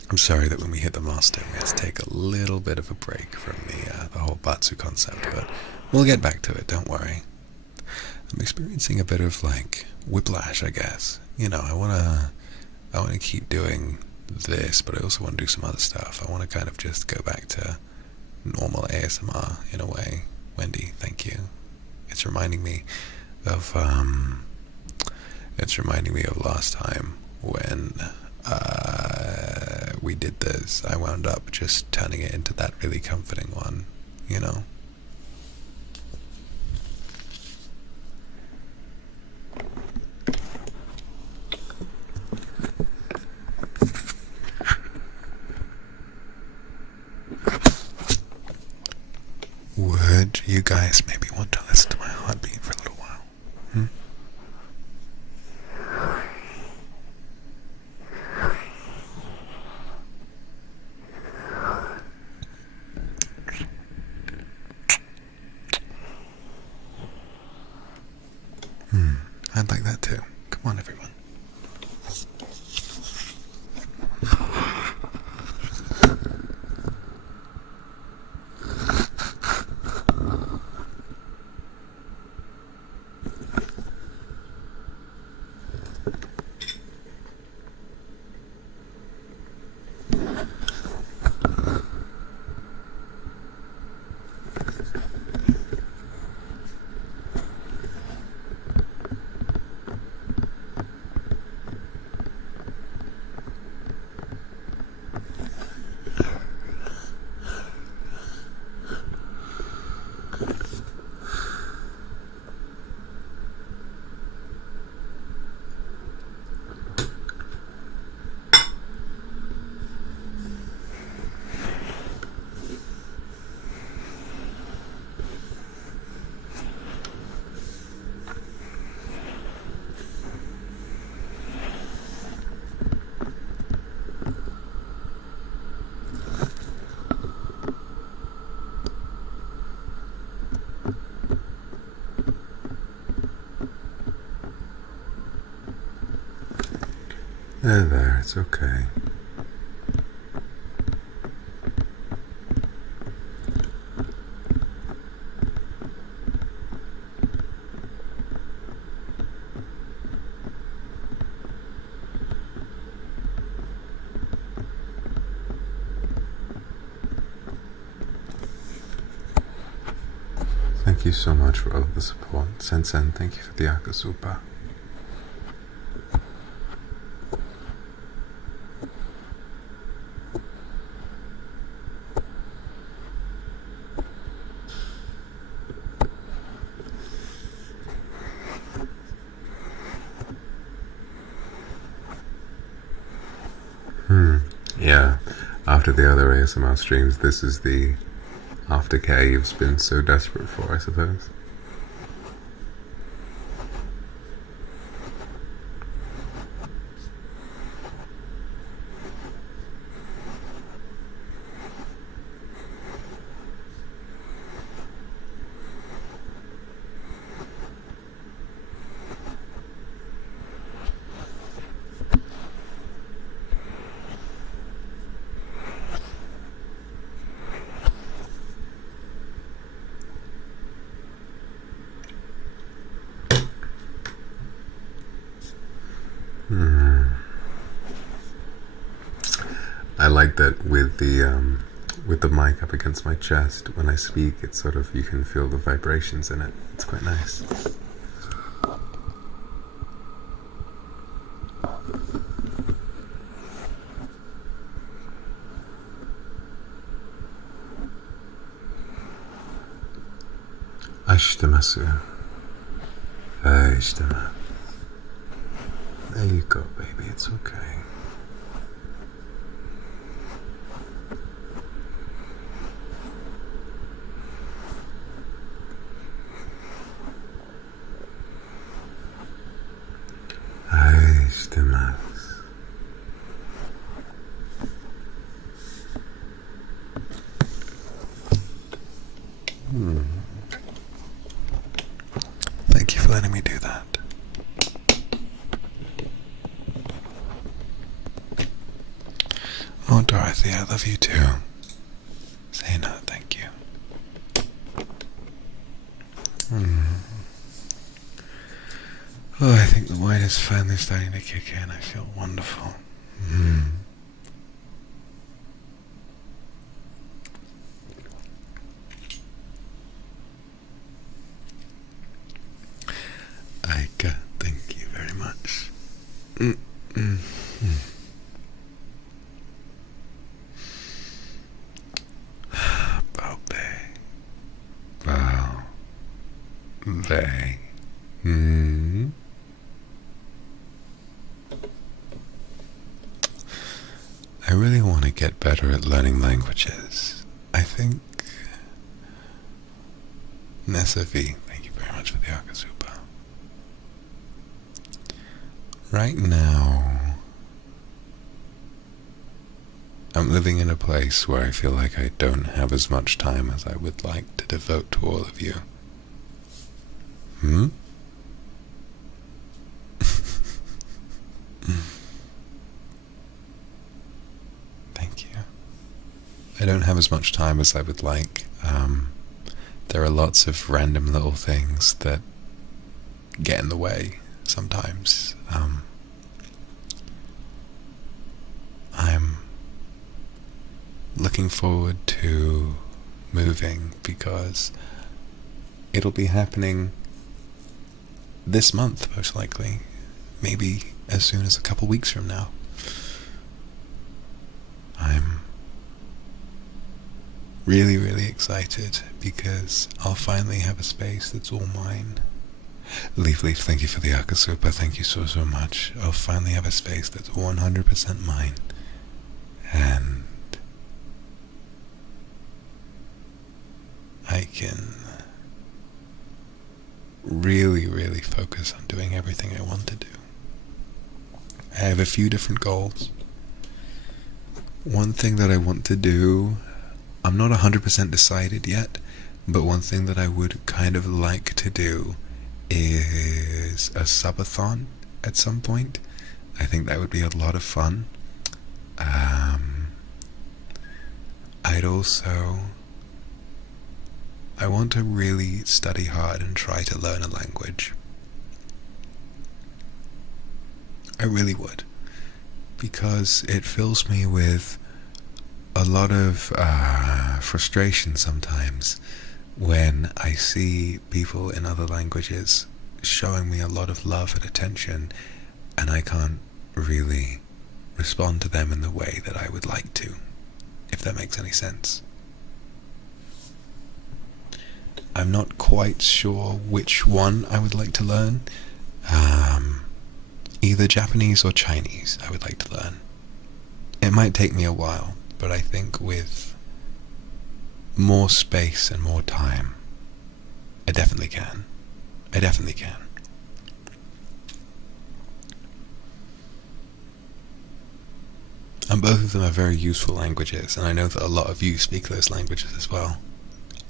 I'm sorry that when we hit the milestone we had to take a little bit of a break from the whole Batsu concept, but we'll get back to it, don't worry. I'm experiencing a bit of like whiplash, I guess. You know, I wanna keep doing this, but I also want to do some other stuff. I want to kind of just go back to normal ASMR in a way. Wendy, thank you. It's reminding me of last time when we did this. I wound up just turning it into that really comforting one, you know. Would you guys maybe want to listen to my heartbeat for a little while? I'd like that too. Come on, everyone. There, it's okay. Thank you so much for all of the support. Sensen, thank you for the Akasupa. Yeah, after the other ASMR streams, this is the aftercare you've been so desperate for, I suppose. I like that with the mic up against my chest, when I speak, it's sort of, you can feel the vibrations in it. It's quite nice. Ashitemasu. Ashitemasu. There you go, baby. It's okay. Thank you for letting me do that. Oh, Dorothy, I love you too. Say no, thank you. Oh, I think the wine is finally starting to kick in. I feel wonderful. Aika, thank you very much. Wow. They. I really want to get better at learning languages. I think NSFW, thank you very much for the Akasupa. Right now, I'm living in a place where I feel like I don't have as much time as I would like to devote to all of you. Thank you. I don't have as much time as I would like. There are lots of random little things that get in the way sometimes. I'm looking forward to moving because it'll be happening this month, most likely. Maybe as soon as a couple weeks from now. I'm really, really excited because I'll finally have a space that's all mine. Leaf, thank you for the Akasupa. Thank you so, so much. I'll finally have a space that's 100% mine. And I can really, really focus on doing everything I want to do. I have a few different goals. One thing that I want to do, I'm not 100% decided yet, but one thing that I would kind of like to do is a subathon at some point. I think that would be a lot of fun. I want to really study hard and try to learn a language. I really would, because it fills me with a lot of frustration sometimes when I see people in other languages showing me a lot of love and attention, and I can't really respond to them in the way that I would like to, if that makes any sense. I'm not quite sure which one I would like to learn. Either Japanese or Chinese I would like to learn. It might take me a while, but I think with more space and more time, I definitely can. I definitely can. And both of them are very useful languages, and I know that a lot of you speak those languages as well.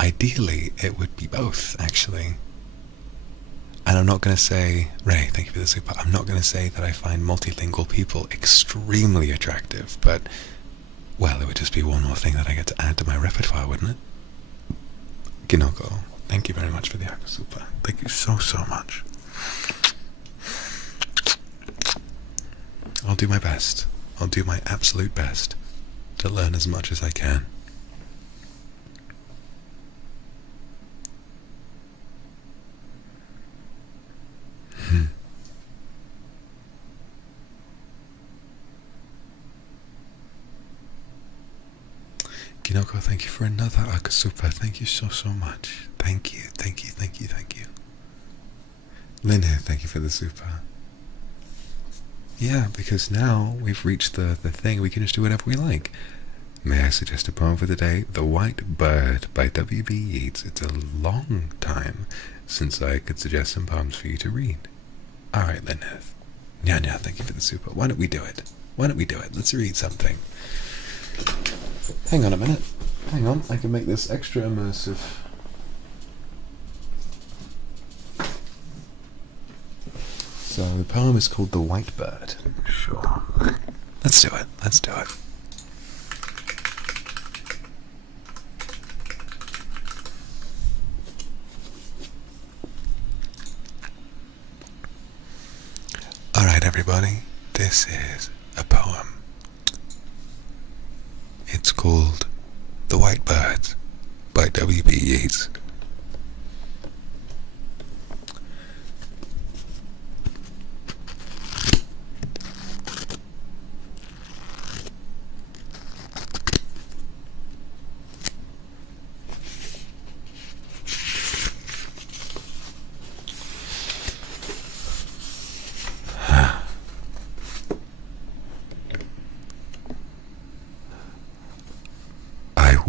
Ideally, it would be both, actually. And I'm not going to say, Ray, thank you for the super, I'm not going to say that I find multilingual people extremely attractive, but, well, it would just be one more thing that I get to add to my repertoire, wouldn't it? Kinoko, thank you very much for the Akasupa. Thank you so, so much. do my best. I'll do my absolute best to learn as much as I can. Kinoko, thank you for another Akasupa. Thank you so much. Thank you, thank you, thank you, thank you. Linhe, thank you for the super. Yeah, because now we've reached the thing, we can just do whatever we like. May I suggest a poem for the day? The White Bird by W.B. Yeats. It's a long time since I could suggest some poems for you to read. Alright, Linhe. Nya, thank you for the super. Why don't we do it? Why don't we do it? Let's read something. Hang on a minute. Hang on, I can make this extra immersive. So the poem is called The White Bird. Sure. Let's do it. Let's do it. Alright, everybody. This is a poem. It's called The White Bird by W.B. Yeats.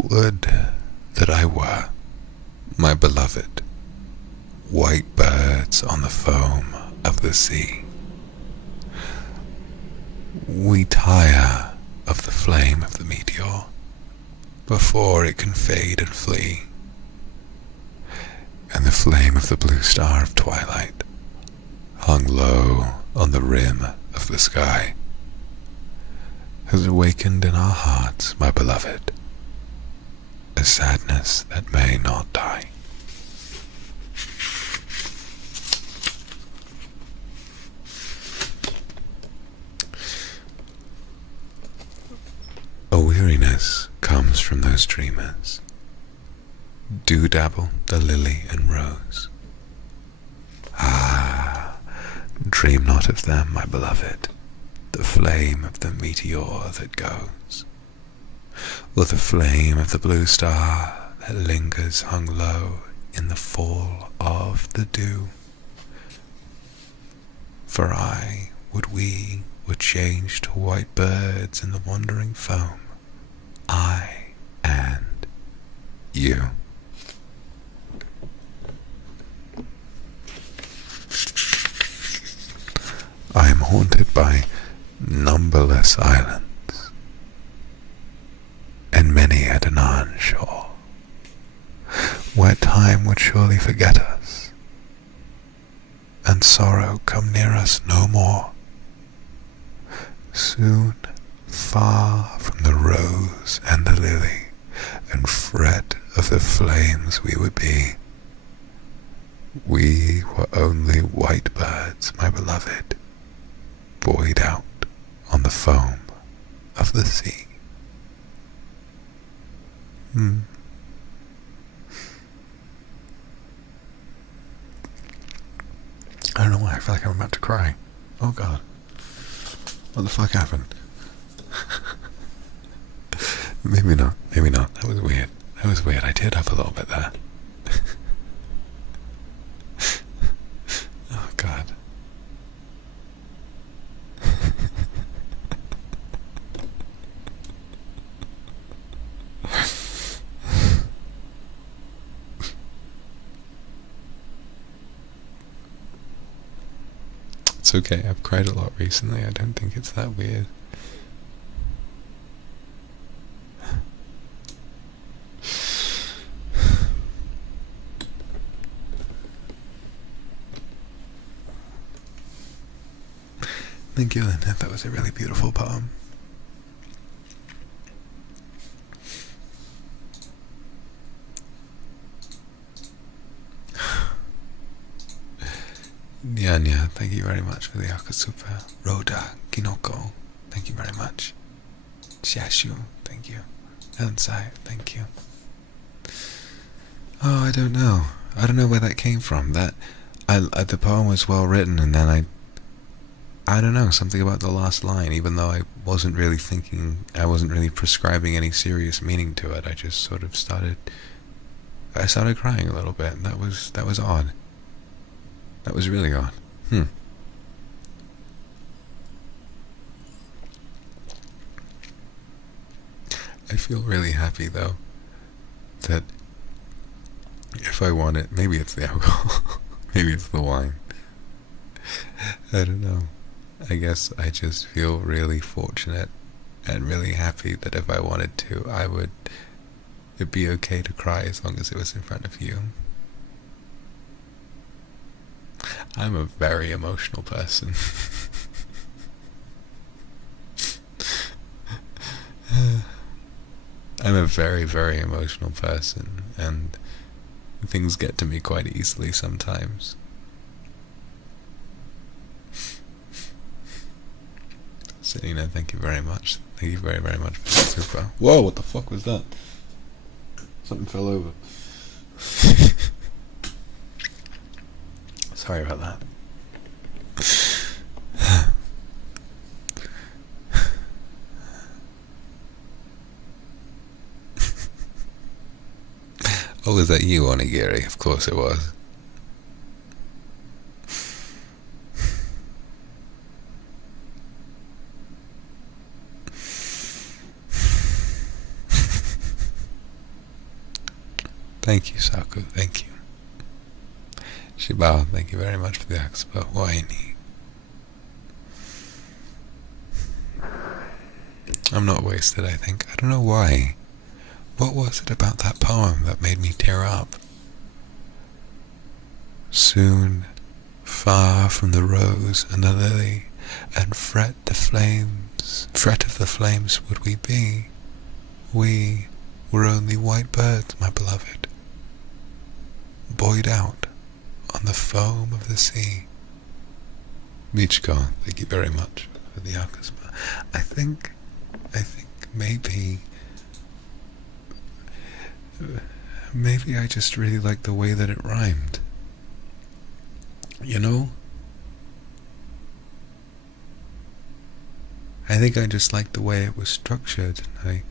Would that I were, my beloved, white birds on the foam of the sea. We tire of the flame of the meteor before it can fade and flee, and the flame of the blue star of twilight hung low on the rim of the sky has awakened in our hearts, my beloved, a sadness that may not die. A weariness comes from those dreamers. Do dabble the lily and rose. Ah, dream not of them, my beloved, the flame of the meteor that goes, or the flame of the blue star that lingers hung low in the fall of the dew. For we would change to white birds in the wandering foam, I and you. I am haunted by numberless islands, and many a Danaan shore, where time would surely forget us, and sorrow come near us no more. Soon, far from the rose and the lily, and fret of the flames we would be, we were only white birds, my beloved, buoyed out on the foam of the sea. I don't know why, I feel like I'm about to cry. Oh god. What the fuck happened? Maybe not, maybe not. That was weird. That was weird. I teared up a little bit there. Oh god. It's okay, I've cried a lot recently, I don't think it's that weird. Thank you, Linda, that was a really beautiful poem. Nya, thank you very much for the Akasupa. Rhoda, Kinoko, thank you very much. Xiaxu, thank you. Ansai, thank you. Oh, I don't know. I don't know where that came from. The poem was well written, and then I don't know, something about the last line, even though I wasn't really prescribing any serious meaning to it. I just sort of started crying a little bit, and that was odd. That was really odd. I feel really happy, though, that if I want it, maybe it's the alcohol, maybe it's the wine. I don't know. I guess I just feel really fortunate and really happy that if I wanted to, it'd be okay to cry as long as it was in front of you. I'm a very emotional person. I'm a very, very emotional person, and things get to me quite easily sometimes. Selena, thank you very much. Thank you very, very much for the super. Whoa, what the fuck was that? Something fell over. Sorry about that. Oh, was that you, Onigiri? Of course it was. Thank you, Saku. Thank you. Shibao, thank you very much for the expo. Waini. I'm not wasted, I think. I don't know why. What was it about that poem that made me tear up? Soon, far from the rose and the lily, and fret of the flames would we be. We were only white birds, my beloved, buoyed out on the foam of the sea. Michiko, thank you very much for the Akasma. I think maybe I just really like the way that it rhymed. You know? I think I just liked the way it was structured. I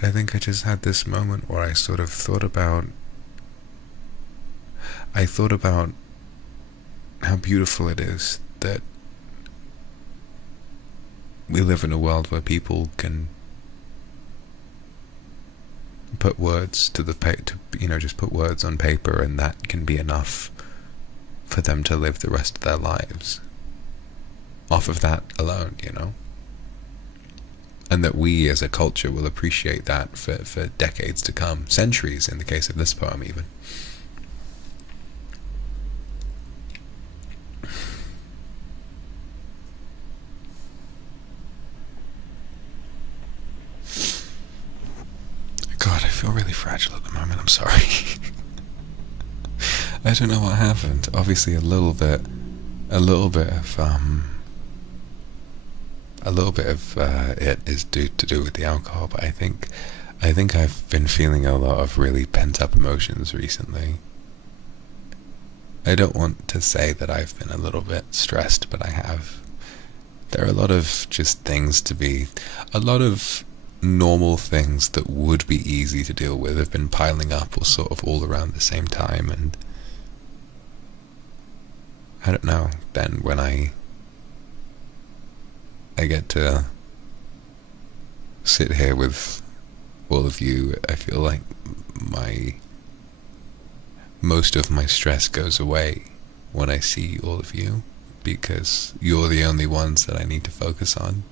think I just had this moment where I sort of thought about how beautiful it is that we live in a world where people can put words to just put words on paper, and that can be enough for them to live the rest of their lives off of that alone, and that we as a culture will appreciate that for decades to come, centuries in the case of this poem even. God, I feel really fragile at the moment, I'm sorry. I don't know what happened. Obviously a little bit of it is to do with the alcohol, but I think I've been feeling a lot of really pent-up emotions recently. I don't want to say that I've been a little bit stressed, but I have. There are a lot of a lot of normal things that would be easy to deal with have been piling up or sort of all around the same time, and I don't know, then when I get to sit here with all of you, I feel like most of my stress goes away when I see all of you, because you're the only ones that I need to focus on.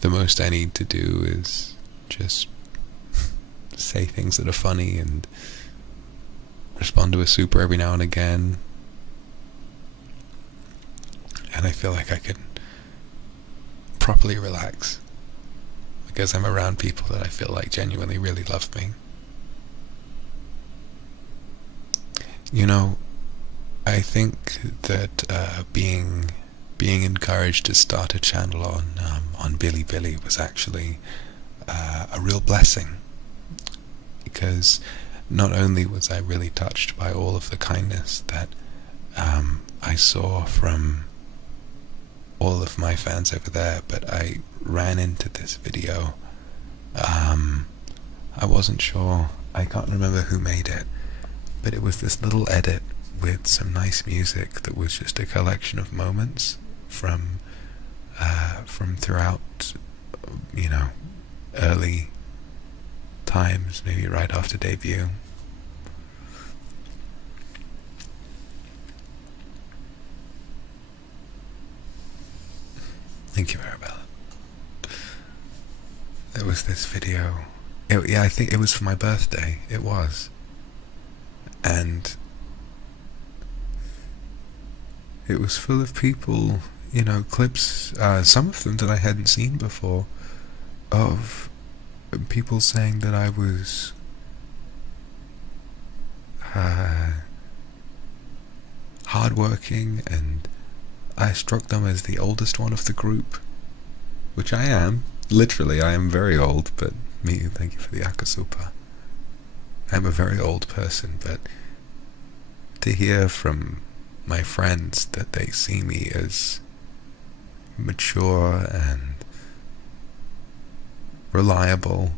The most I need to do is just say things that are funny and respond to a super every now and again, and I feel like I can properly relax because I'm around people that I feel like genuinely really love me. I think that being being encouraged to start a channel on Bilibili was actually a real blessing, because not only was I really touched by all of the kindness that I saw from all of my fans over there, but I ran into this video. I wasn't sure, I can't remember who made it, but it was this little edit with some nice music that was just a collection of moments from throughout, you know, early times, maybe right after debut. Thank you, Arabella. There was this video. Yeah, I think it was for my birthday. It was. And it was full of people, you know, clips, some of them that I hadn't seen before, of people saying that I was hardworking, and I struck them as the oldest one of the group, which I am. Literally, I am very old, but thank you for the akasupa. I'm a very old person, but to hear from my friends that they see me as mature and reliable,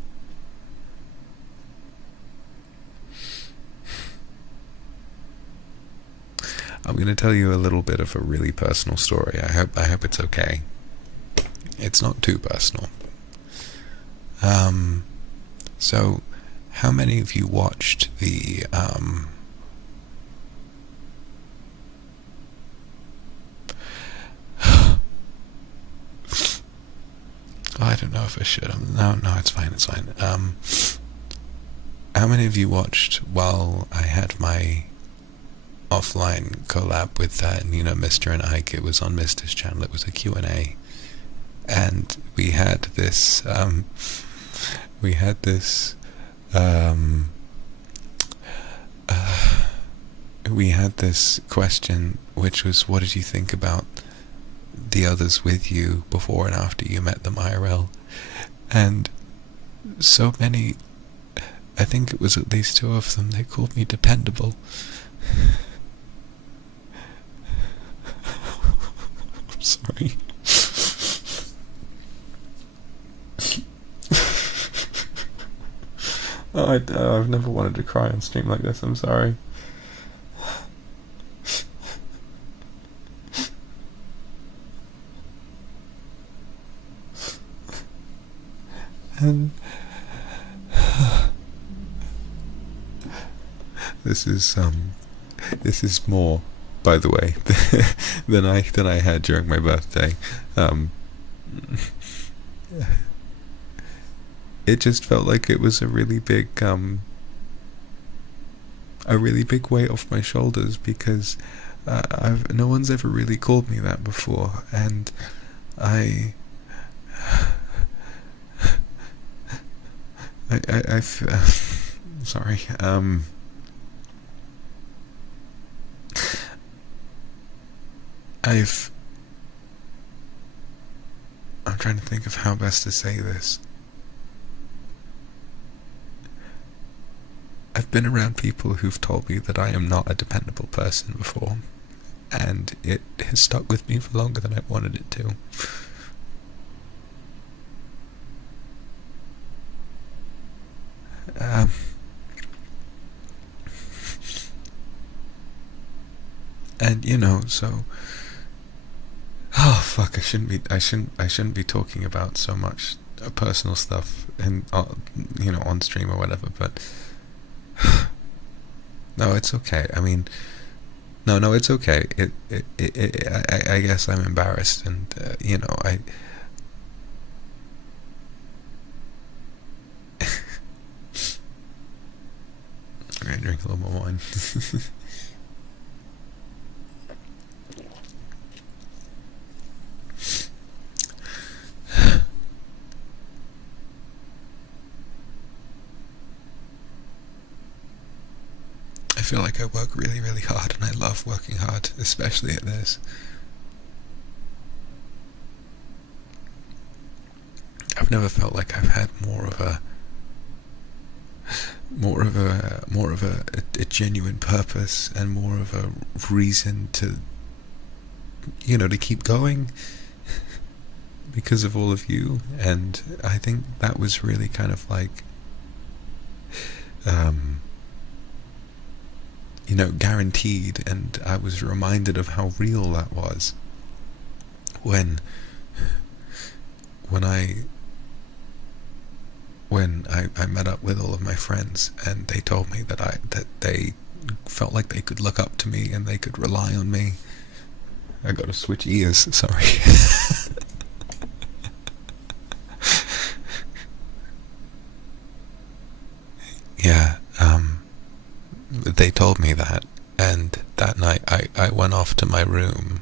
I'm going to tell you a little bit of a really personal story. I hope it's okay. It's not too personal. So, how many of you watched the, I don't know if I should. No, it's fine, it's fine. How many of you watched while I had my offline collab with Mr. and Ike? It was on Mr's channel. It was a Q&A. And we had this, question, which was, what did you think about the others with you before and after you met them IRL? And so many, I think it was at least 2 of them, they called me dependable. I'm sorry. I've never wanted to cry on stream like this, I'm sorry. And this is more, by the way, than I had during my birthday. It just felt like it was a really big weight off my shoulders, because no one's ever really called me that before, and sorry. I'm trying to think of how best to say this. I've been around people who've told me that I am not a dependable person before, and it has stuck with me for longer than I wanted it to. And so, oh fuck, I shouldn't be talking about so much personal stuff and on stream or whatever, but no, it's okay. I mean, no, it's okay. I guess I'm embarrassed, and I. I'm gonna drink a little more wine. I feel like I work really, really hard, and I love working hard, especially at this. I've never felt like I've had more of a genuine purpose and more of a reason to, to keep going because of all of you. And I think that was really kind of like, guaranteed, and I was reminded of how real that was when I met up with all of my friends, and they told me that they felt like they could look up to me and they could rely on me. I gotta switch ears, sorry. Yeah, they told me that, and that night I went off to my room.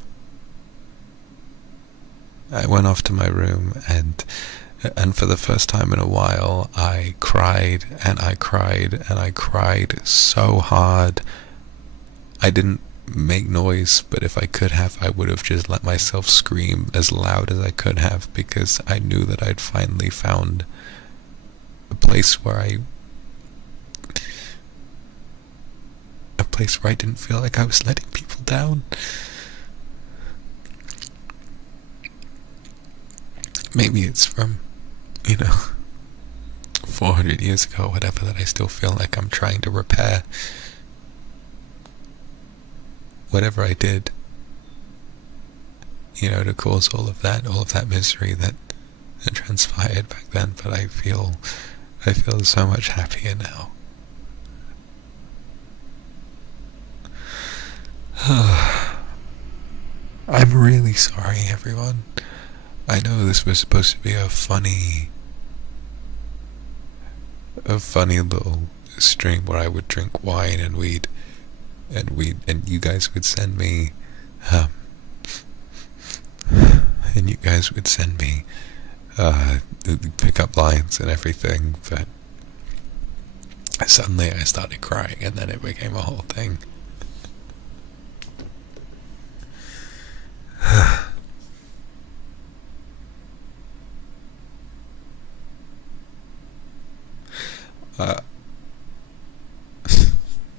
And for the first time in a while, I cried, and I cried, and I cried so hard. I didn't make noise, but if I could have, I would have just let myself scream as loud as I could have, because I knew that I'd finally found a place where I didn't feel like I was letting people down. Maybe it's from 400 years ago, whatever, that I still feel like I'm trying to repair whatever I did, to cause all of that misery that transpired back then. But I feel so much happier now. I'm really sorry, everyone. I know this was supposed to be a funny little stream where I would drink wine and you guys would send me pickup lines and everything, but suddenly I started crying, and then it became a whole thing.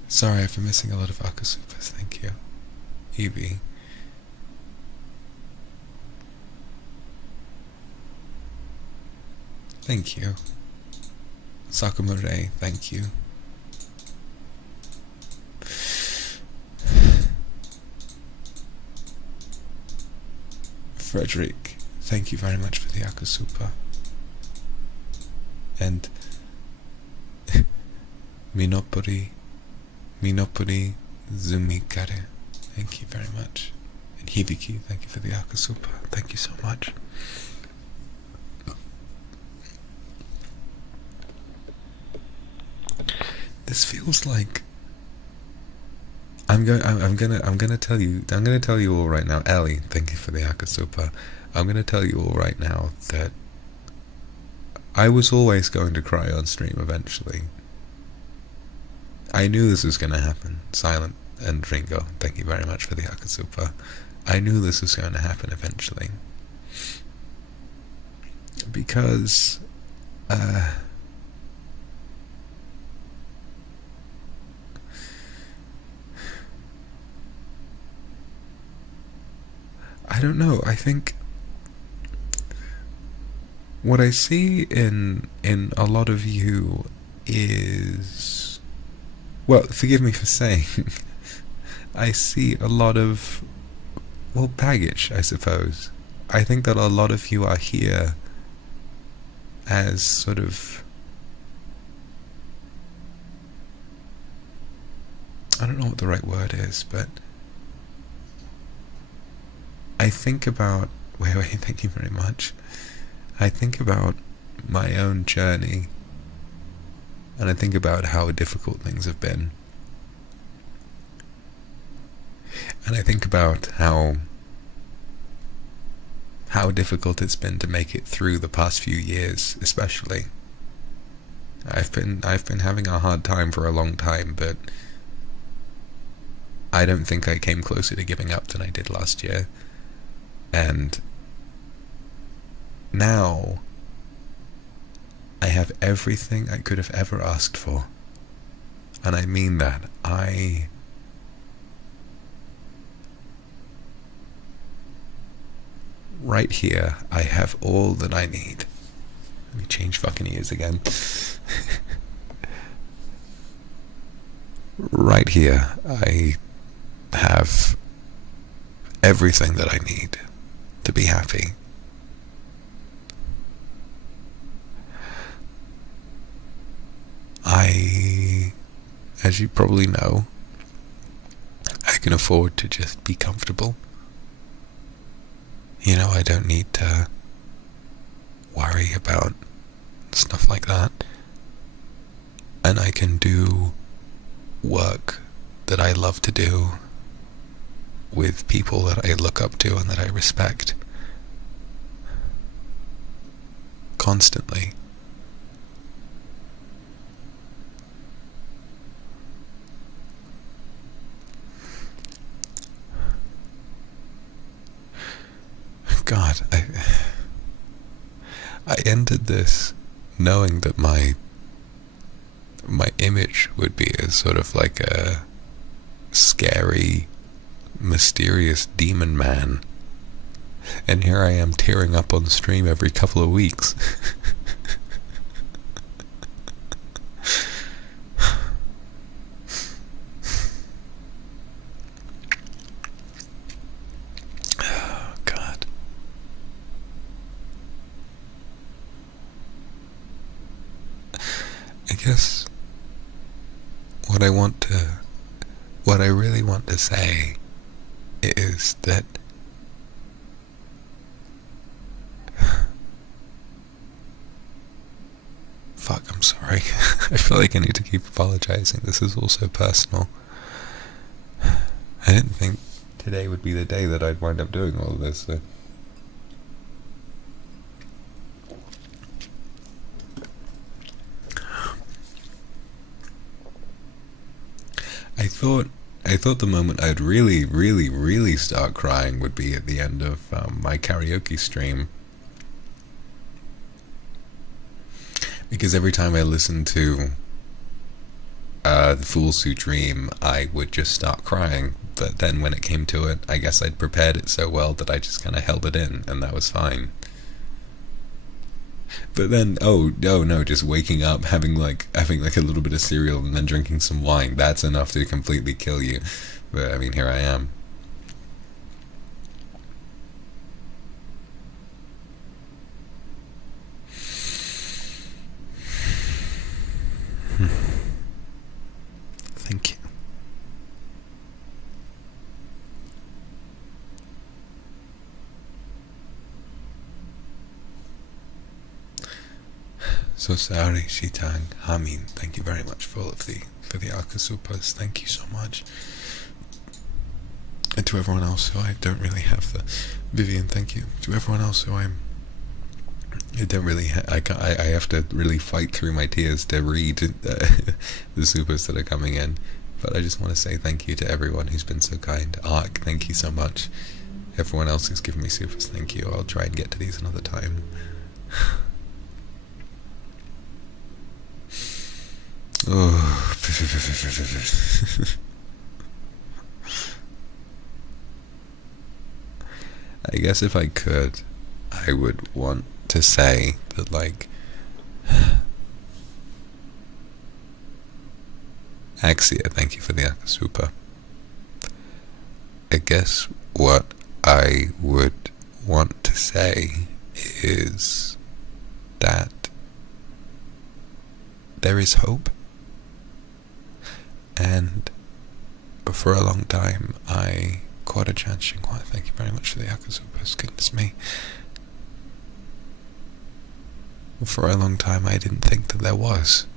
Sorry for missing a lot of Akasupas, thank you. Evie. Thank you. Sakumure, thank you. Frederick, thank you very much for the Akasupa. And Minopuri Zumikare, thank you very much. And Hibiki, thank you for the Akasupa. Thank you so much. This feels like I'm gonna tell you all right now. Ellie, thank you for the Akasupa. I'm gonna tell you all right now that I was always going to cry on stream eventually. I knew this was going to happen. Silent and Ringo, thank you very much for the Akasupa. I knew this was going to happen eventually. Because, I don't know, I think what I see in a lot of you is, well, forgive me for saying, I see a lot of, well, baggage, I suppose. I think that a lot of you are here as sort of, I don't know what the right word is, but I think about, wait, thank you very much. I think about my own journey, and I think about how difficult things have been. And I think about how difficult it's been to make it through the past few years, especially. I've been having a hard time for a long time, but I don't think I came closer to giving up than I did last year. And now I have everything I could have ever asked for. And I mean that. Right here, I have all that I need. Let me change fucking ears again. Right here, I have everything that I need to be happy. As you probably know, I can afford to just be comfortable. You know, I don't need to worry about stuff like that. And I can do work that I love to do with people that I look up to and that I respect constantly. God, I ended this knowing that my image would be as sort of like a scary, mysterious demon man, and here I am tearing up on stream every couple of weeks. I guess what I really want to say is that fuck, I'm sorry. I feel like I need to keep apologizing. This is all so personal. I didn't think today would be the day that I'd wind up doing all of this, so. I thought the moment I'd really start crying would be at the end of my karaoke stream. Because every time I listened to The Fools Who Dream, I would just start crying. But then when it came to it, I guess I'd prepared it so well that I just kind of held it in, and that was fine. But then, oh no, just waking up, having like a little bit of cereal and then drinking some wine, that's enough to completely kill you. But I mean, here I am. Thank you. So sorry, Shitang, Hamin, thank you very much for all of the Akasupas, thank you so much. And to everyone else who I don't really have the Vivian, thank you. To everyone else who I don't really I have to really fight through my tears to read the supers that are coming in. But I just want to say thank you to everyone who's been so kind. Ark, thank you so much. Everyone else who's given me supers, thank you. I'll try and get to these another time. Oh. I guess if I could, I would want to say that, like, Axia, thank you for the Akasupa. I guess what I would want to say is that there is hope. And for a long time, I caught a chance. Xinhua, thank you very much for the Akasupas. Goodness me. For a long time, I didn't think that there was.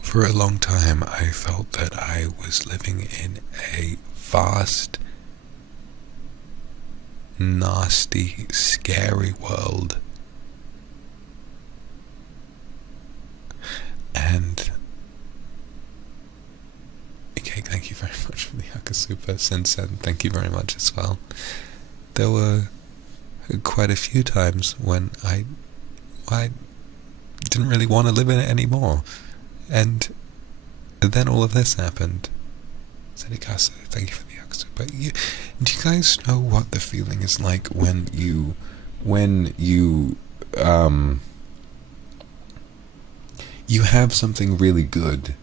For a long time, I felt that I was living in a vast, nasty, scary world. And okay, thank you very much for the Akasupa. Sensen, thank you very much as well. There were quite a few times when I didn't really want to live in it anymore. And then all of this happened. Sedikasa, thank you for the Yakuza. But do you guys know what the feeling is like when you have something really good?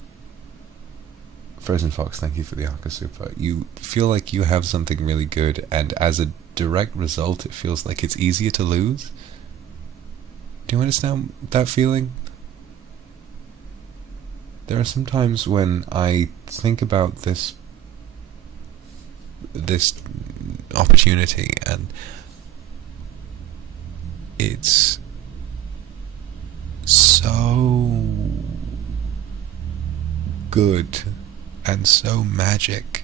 Frozen Fox, thank you for the Akasupa. You feel like you have something really good, and as a direct result, it feels like it's easier to lose. Do you understand that feeling? There are some times when I think about this opportunity, and it's so good and so magic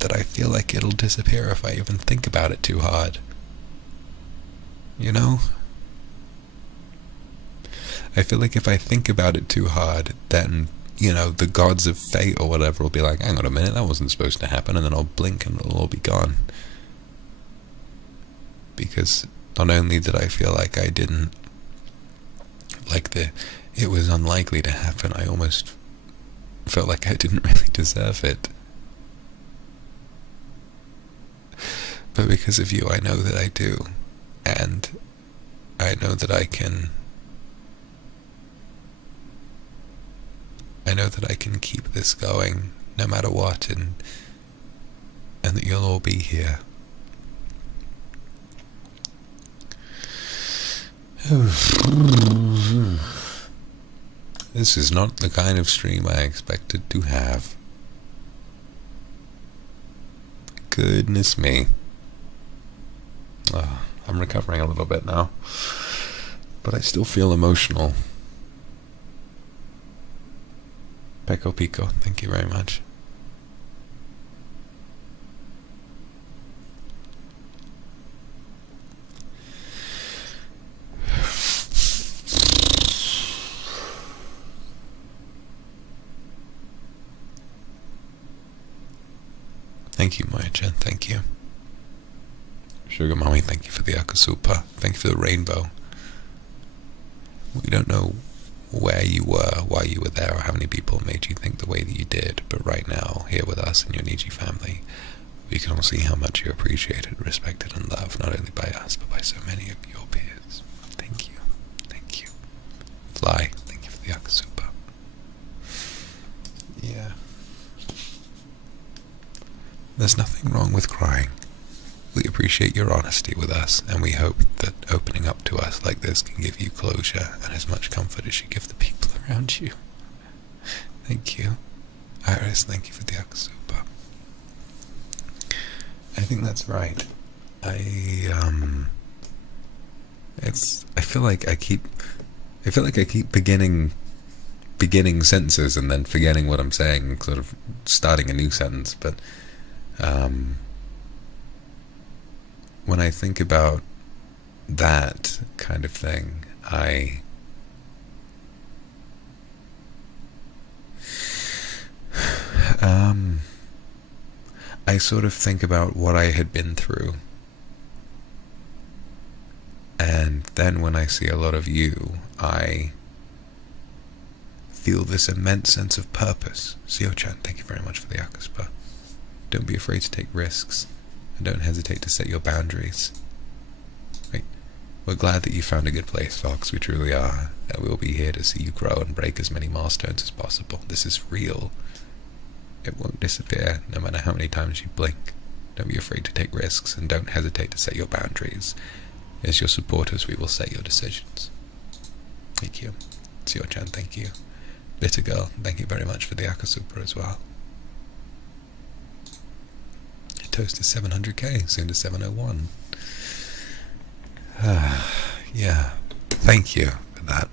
that I feel like it'll disappear if I even think about it too hard. You know? I feel like if I think about it too hard, then, the gods of fate or whatever will be like, hang on a minute, that wasn't supposed to happen, and then I'll blink and it'll all be gone. Because not only did I feel like I didn't, it was unlikely to happen, I almost felt like I didn't really deserve it. But because of you, I know that I do, and I know that I can keep this going no matter what, and that you'll all be here. This is not the kind of stream I expected to have. Goodness me. I'm recovering a little bit now, but I still feel emotional. Peco Pico, thank you very much. Thank you, Moya-chan, thank you. Sugar Mommy, thank you for the Akasupa. Thank you for the rainbow. We don't know where you were, why you were there, or how many people made you think the way that you did, but right now, here with us and your Niji family, we can all see how much you're appreciated, respected, and loved, not only by us, but by so many of your peers. Thank you. Thank you. Fly, thank you for the Akasupa. Yeah. There's nothing wrong with crying. We appreciate your honesty with us, and we hope that opening up to us like this can give you closure and as much comfort as you give the people around you. Thank you. Iris, thank you for the Akasupa. I think that's right. I feel like I keep beginning sentences and then forgetting what I'm saying, sort of starting a new sentence, but when I think about that kind of thing, I sort of think about what I had been through, and then when I see a lot of you, I feel this immense sense of purpose. Sio-chan, thank you very much for the Akaspa. Don't be afraid to take risks, and don't hesitate to set your boundaries. We're glad that you found a good place, Fox. We truly are, and we'll be here to see you grow and break as many milestones as possible. This is real. It won't disappear, no matter how many times you blink. Don't be afraid to take risks, and don't hesitate to set your boundaries. As your supporters, we will set your decisions. Thank you. It's your chan, thank you. Bitter Girl, thank you very much for the Akasupa as well. Toast to 700k, soon to 701. Yeah, thank you for that.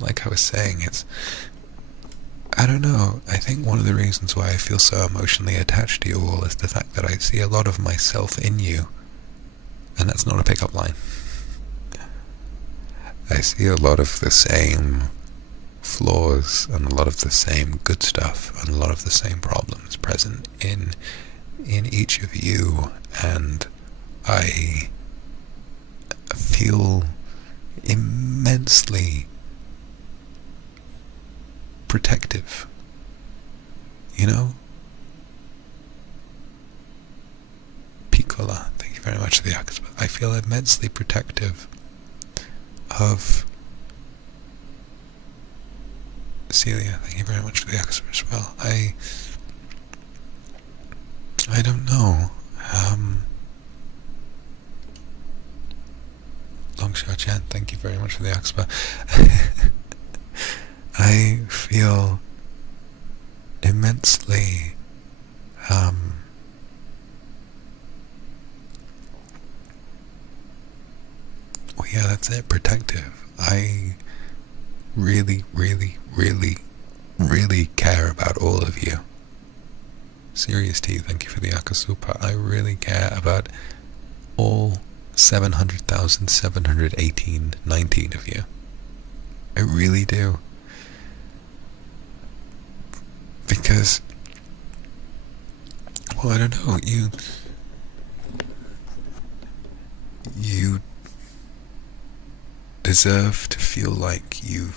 Like I was saying, I don't know, I think one of the reasons why I feel so emotionally attached to you all is the fact that I see a lot of myself in you. And that's not a pickup line. I see a lot of the same flaws and a lot of the same good stuff and a lot of the same problems present in each of you, and I feel immensely protective, you know? Piccola, thank you very much for the Akuma. I feel immensely protective of Celia, thank you very much for the Akuma as well. I don't know. Longshot Chan, thank you very much for the Akuma. I feel immensely well, yeah, that's it, protective. I really, really, really, really care about all of you. Serious T, thank you for the Akasupa. I really care about all 700,718 of you. I really do. Because, well, I don't know, you deserve to feel like you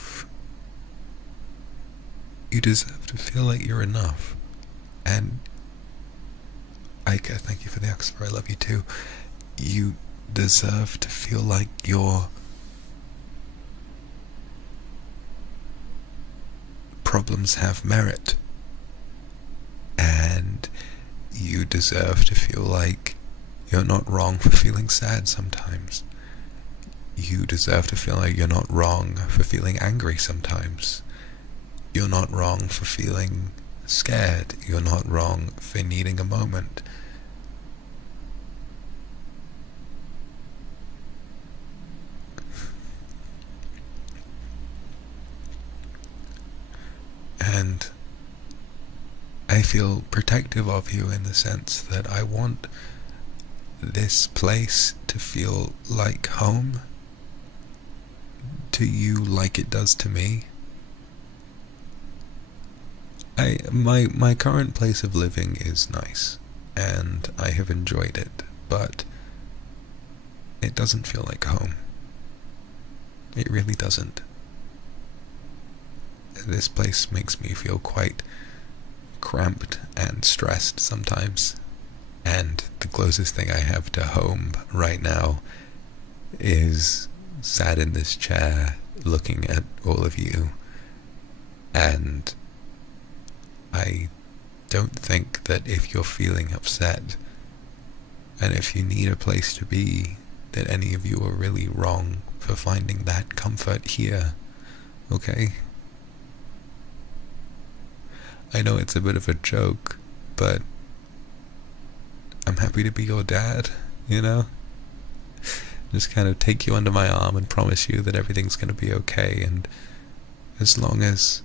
deserve to feel like you're enough. And Ika, thank you for the Oxford, I love you too. You deserve to feel like your problems have merit. And you deserve to feel like you're not wrong for feeling sad sometimes. You deserve to feel like you're not wrong for feeling angry sometimes. You're not wrong for feeling scared. You're not wrong for needing a moment. And I feel protective of you in the sense that I want this place to feel like home to you, like it does to me. My current place of living is nice, and I have enjoyed it, but it doesn't feel like home. It really doesn't. This place makes me feel quite cramped and stressed sometimes, and the closest thing I have to home right now is sat in this chair looking at all of you, and I don't think that if you're feeling upset and if you need a place to be, that any of you are really wrong for finding that comfort here, okay? I know it's a bit of a joke, but I'm happy to be your dad, you know? Just kind of take you under my arm and promise you that everything's going to be okay, and as long as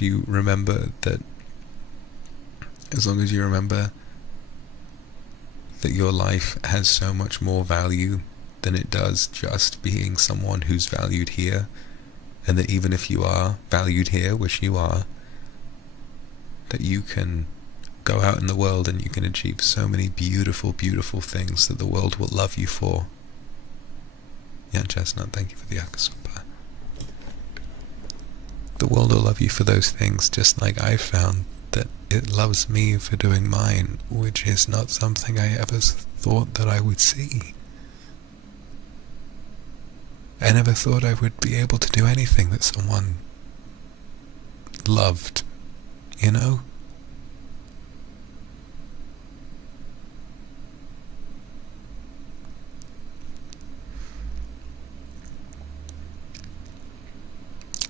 you remember that your life has so much more value than it does just being someone who's valued here, and that even if you are valued here, which you are, that you can go out in the world and you can achieve so many beautiful, beautiful things that the world will love you for. Jan Chestnut, thank you for the Akasupa. The world will love you for those things, just like I found that it loves me for doing mine, which is not something I ever thought that I would see. I never thought I would be able to do anything that someone loved, you know?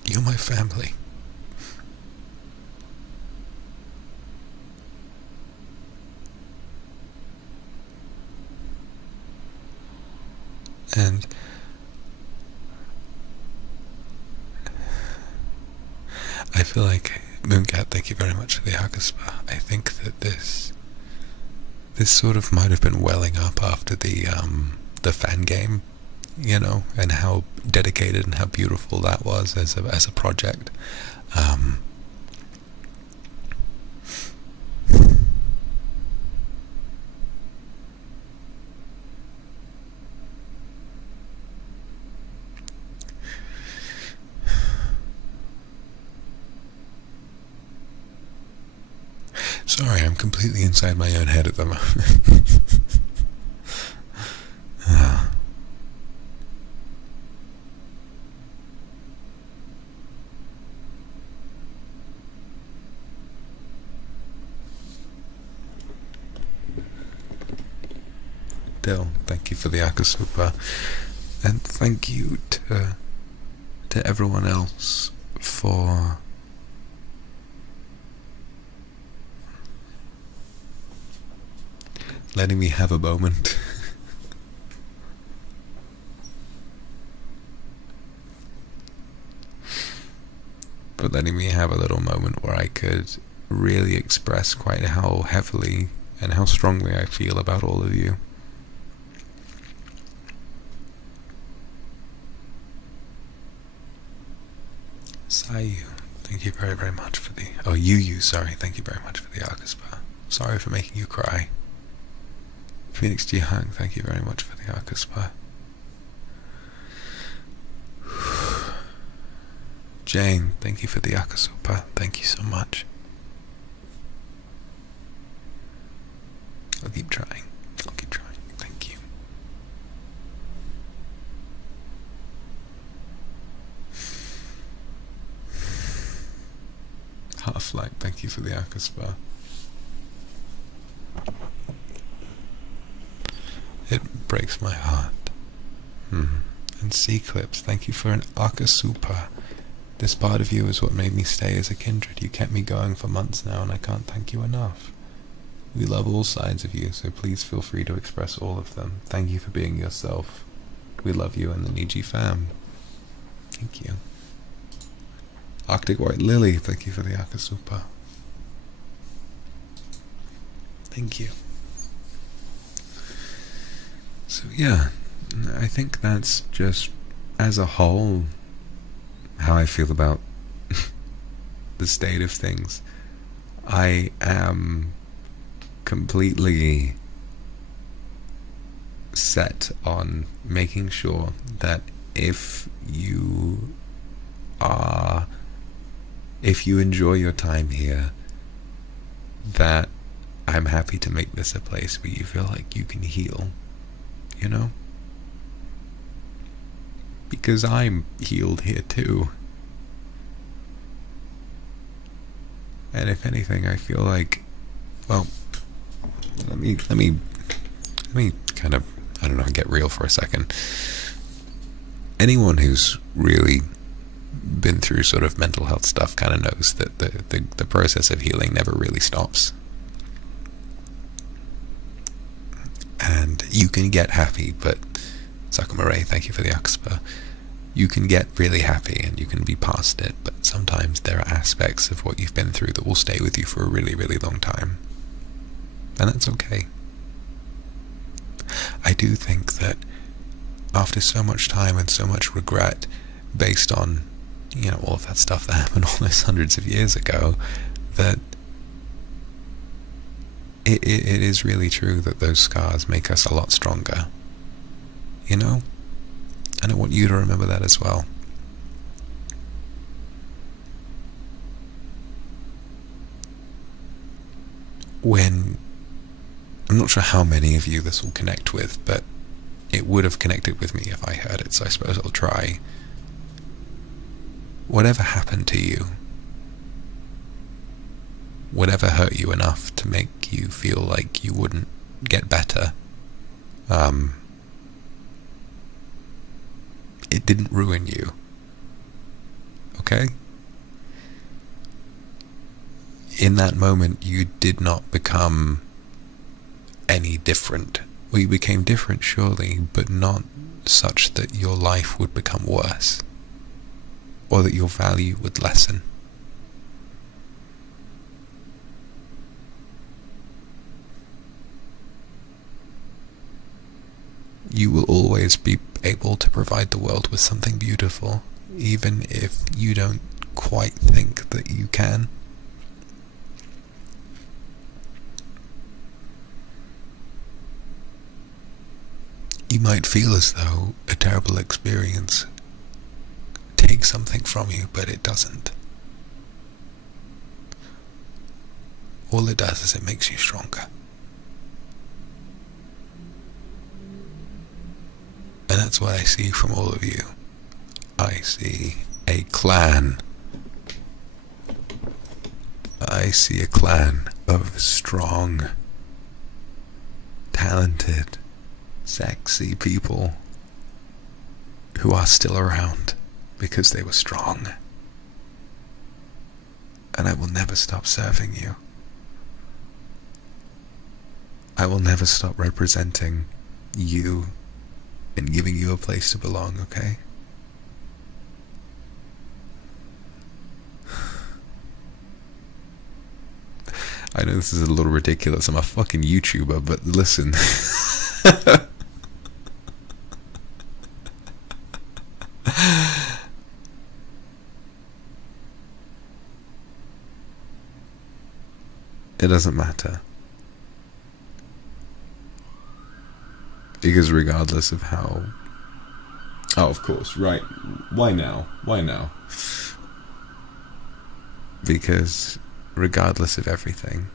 You're my family. And I feel like, Mooncat, thank you very much for the Hagaspa. I think that this sort of might have been welling up after the fan game, you know, and how dedicated and how beautiful that was as a project. Sorry, I'm completely inside my own head at the moment. Dill, thank you for the Akasupa, and thank you to everyone else for letting me have a moment. For letting me have a little moment where I could really express quite how heavily and how strongly I feel about all of you. Sayu, thank you very, very much for the... Oh, sorry, thank you very much for the Akaspa. Sorry for making you cry. Phoenix Jihang, thank you very much for the Akaspa. Jane, thank you for the Akasupa. Thank you so much. I'll keep trying. I'll keep trying. Thank you. Half-Light, thank you for the Akaspa. It breaks my heart. And C-Clips, thank you for an Akasupa. This part of you is what made me stay as a kindred. You kept me going for months now, and I can't thank you enough. We love all sides of you, so please feel free to express all of them. Thank you for being yourself. We love you and the Niji fam. Thank you. Arctic White Lily, thank you for the Akasupa. Thank you. So yeah, I think that's just, as a whole, how I feel about the state of things. I am completely set on making sure that if you enjoy your time here, that I'm happy to make this a place where you feel like you can heal, you know? Because I'm healed here too. And if anything, I feel like, well, let me kind of, I don't know, get real for a second. Anyone who's really been through sort of mental health stuff kind of knows that the process of healing never really stops. And you can get happy, but Sakuma Ray, thank you for the Oxpa. You can get really happy and you can be past it, but sometimes there are aspects of what you've been through that will stay with you for a really, really long time. And that's okay. I do think that after so much time and so much regret based on, you know, all of that stuff that happened all those hundreds of years ago, that it is really true that those scars make us a lot stronger, you know? And I want you to remember that as well. When, I'm not sure how many of you this will connect with, but it would have connected with me if I heard it, so I suppose I'll try. Whatever happened to you, whatever hurt you enough to make you feel like you wouldn't get better, it didn't ruin you, okay? In that moment, you did not become any different. We became different, surely, but not such that your life would become worse, or that your value would lessen. You will always be able to provide the world with something beautiful, even if you don't quite think that you can. You might feel as though a terrible experience takes something from you, but it doesn't. all it does is it makes you stronger. And that's what I see from all of you. I see a clan. I see a clan of strong, talented, sexy people who are still around because they were strong. And I will never stop serving you. I will never stop representing you and giving you a place to belong, okay? I know this is a little ridiculous. I'm a fucking YouTuber, but listen. It doesn't matter. Because regardless of how... Oh, of course, right. Why now? Why now? Because regardless of everything,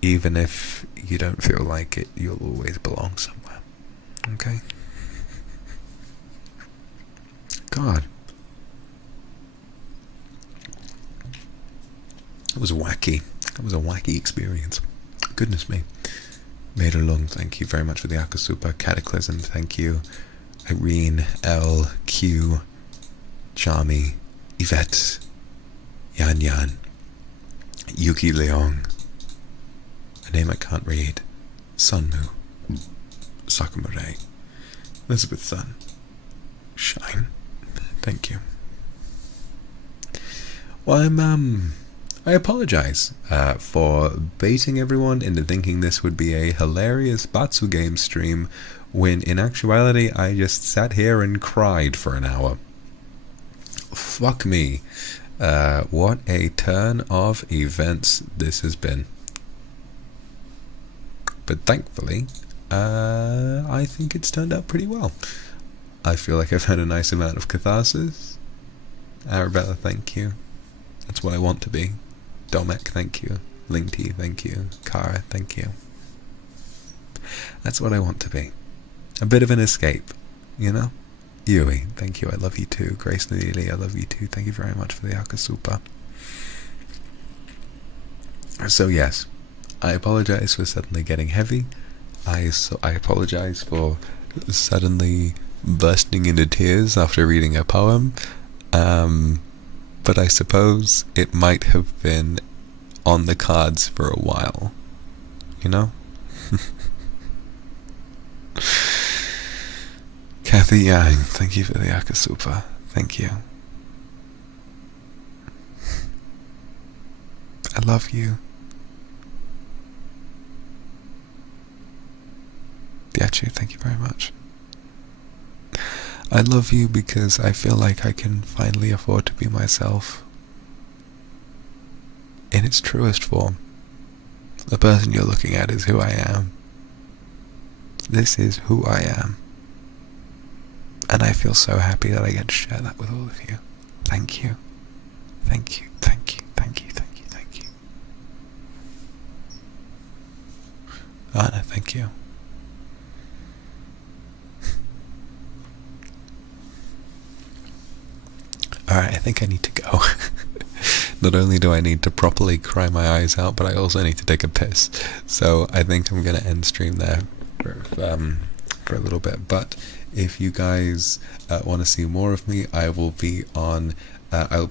even if you don't feel like it, you'll always belong somewhere. Okay? God. It was wacky. It was a wacky experience. Goodness me. Made along, thank you very much for the Akasupa. Cataclysm, thank you. Irene, L, Q, Charmy, Yvette, Yan Yan, Yuki Leong, a name I can't read, Sunmu, Sakumare, Elizabeth Sun, Shine, thank you. Well, I apologize for baiting everyone into thinking this would be a hilarious Batsu game stream, when in actuality I just sat here and cried for an hour. Fuck me. What a turn of events this has been. But thankfully, I think it's turned out pretty well. I feel like I've had a nice amount of catharsis. Arabella, thank you. That's what I want to be. Domek, thank you. Lingti, thank you. Kara, thank you. That's what I want to be. A bit of an escape, you know? Yui, thank you, I love you too. Grace Nadili, I love you too. Thank you very much for the Akasupa. So yes, I apologize for suddenly getting heavy. I apologize for suddenly bursting into tears after reading a poem. But I suppose it might have been on the cards for a while, you know? Kathy Yang, thank you for the Akasupa. Thank you. I love you. Diachu, thank you very much. I love you because I feel like I can finally afford to be myself in its truest form. The person you're looking at is who I am. This is who I am. And I feel so happy that I get to share that with all of you. Thank you. Thank you, thank you, thank you, thank you, thank you. Anna, thank you. Alright, I think I need to go. Not only do I need to properly cry my eyes out, but I also need to take a piss. So I think I'm going to end stream there for a little bit. But if you guys want to see more of me, I will be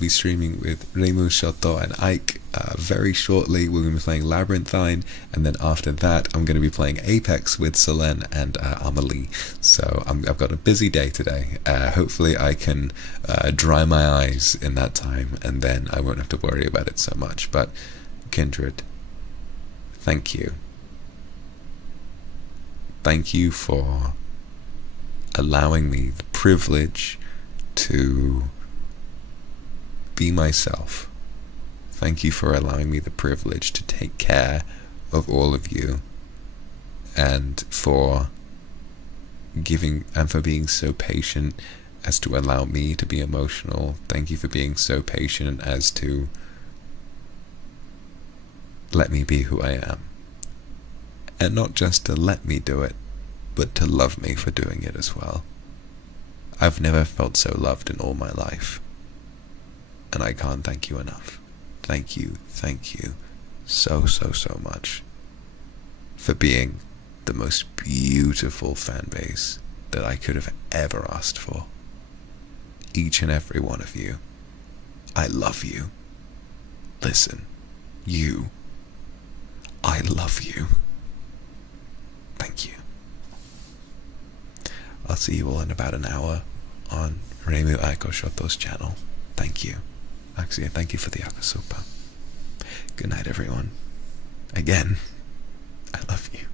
streaming with Reimu, Shoto, and Ike very shortly. We're going to be playing Labyrinthine, and then after that, I'm going to be playing Apex with Selene and Amelie. So I've got a busy day today. Hopefully, I can dry my eyes in that time, and then I won't have to worry about it so much. But Kindred, thank you. Thank you for allowing me the privilege to be myself. Thank you for allowing me the privilege to take care of all of you, and for giving and for being so patient as to allow me to be emotional. Thank you for being so patient as to let me be who I am. And not just to let me do it, but to love me for doing it as well. I've never felt so loved in all my life. And I can't thank you enough. Thank you so much for being the most beautiful fan base that I could have ever asked for. Each and every one of you. I love you. Listen, I love you. Thank you. I'll see you all in about an hour on Reimu Aiko Shoto's channel. Thank you. Actually, thank you for the akasupa. Good night, everyone. Again, I love you.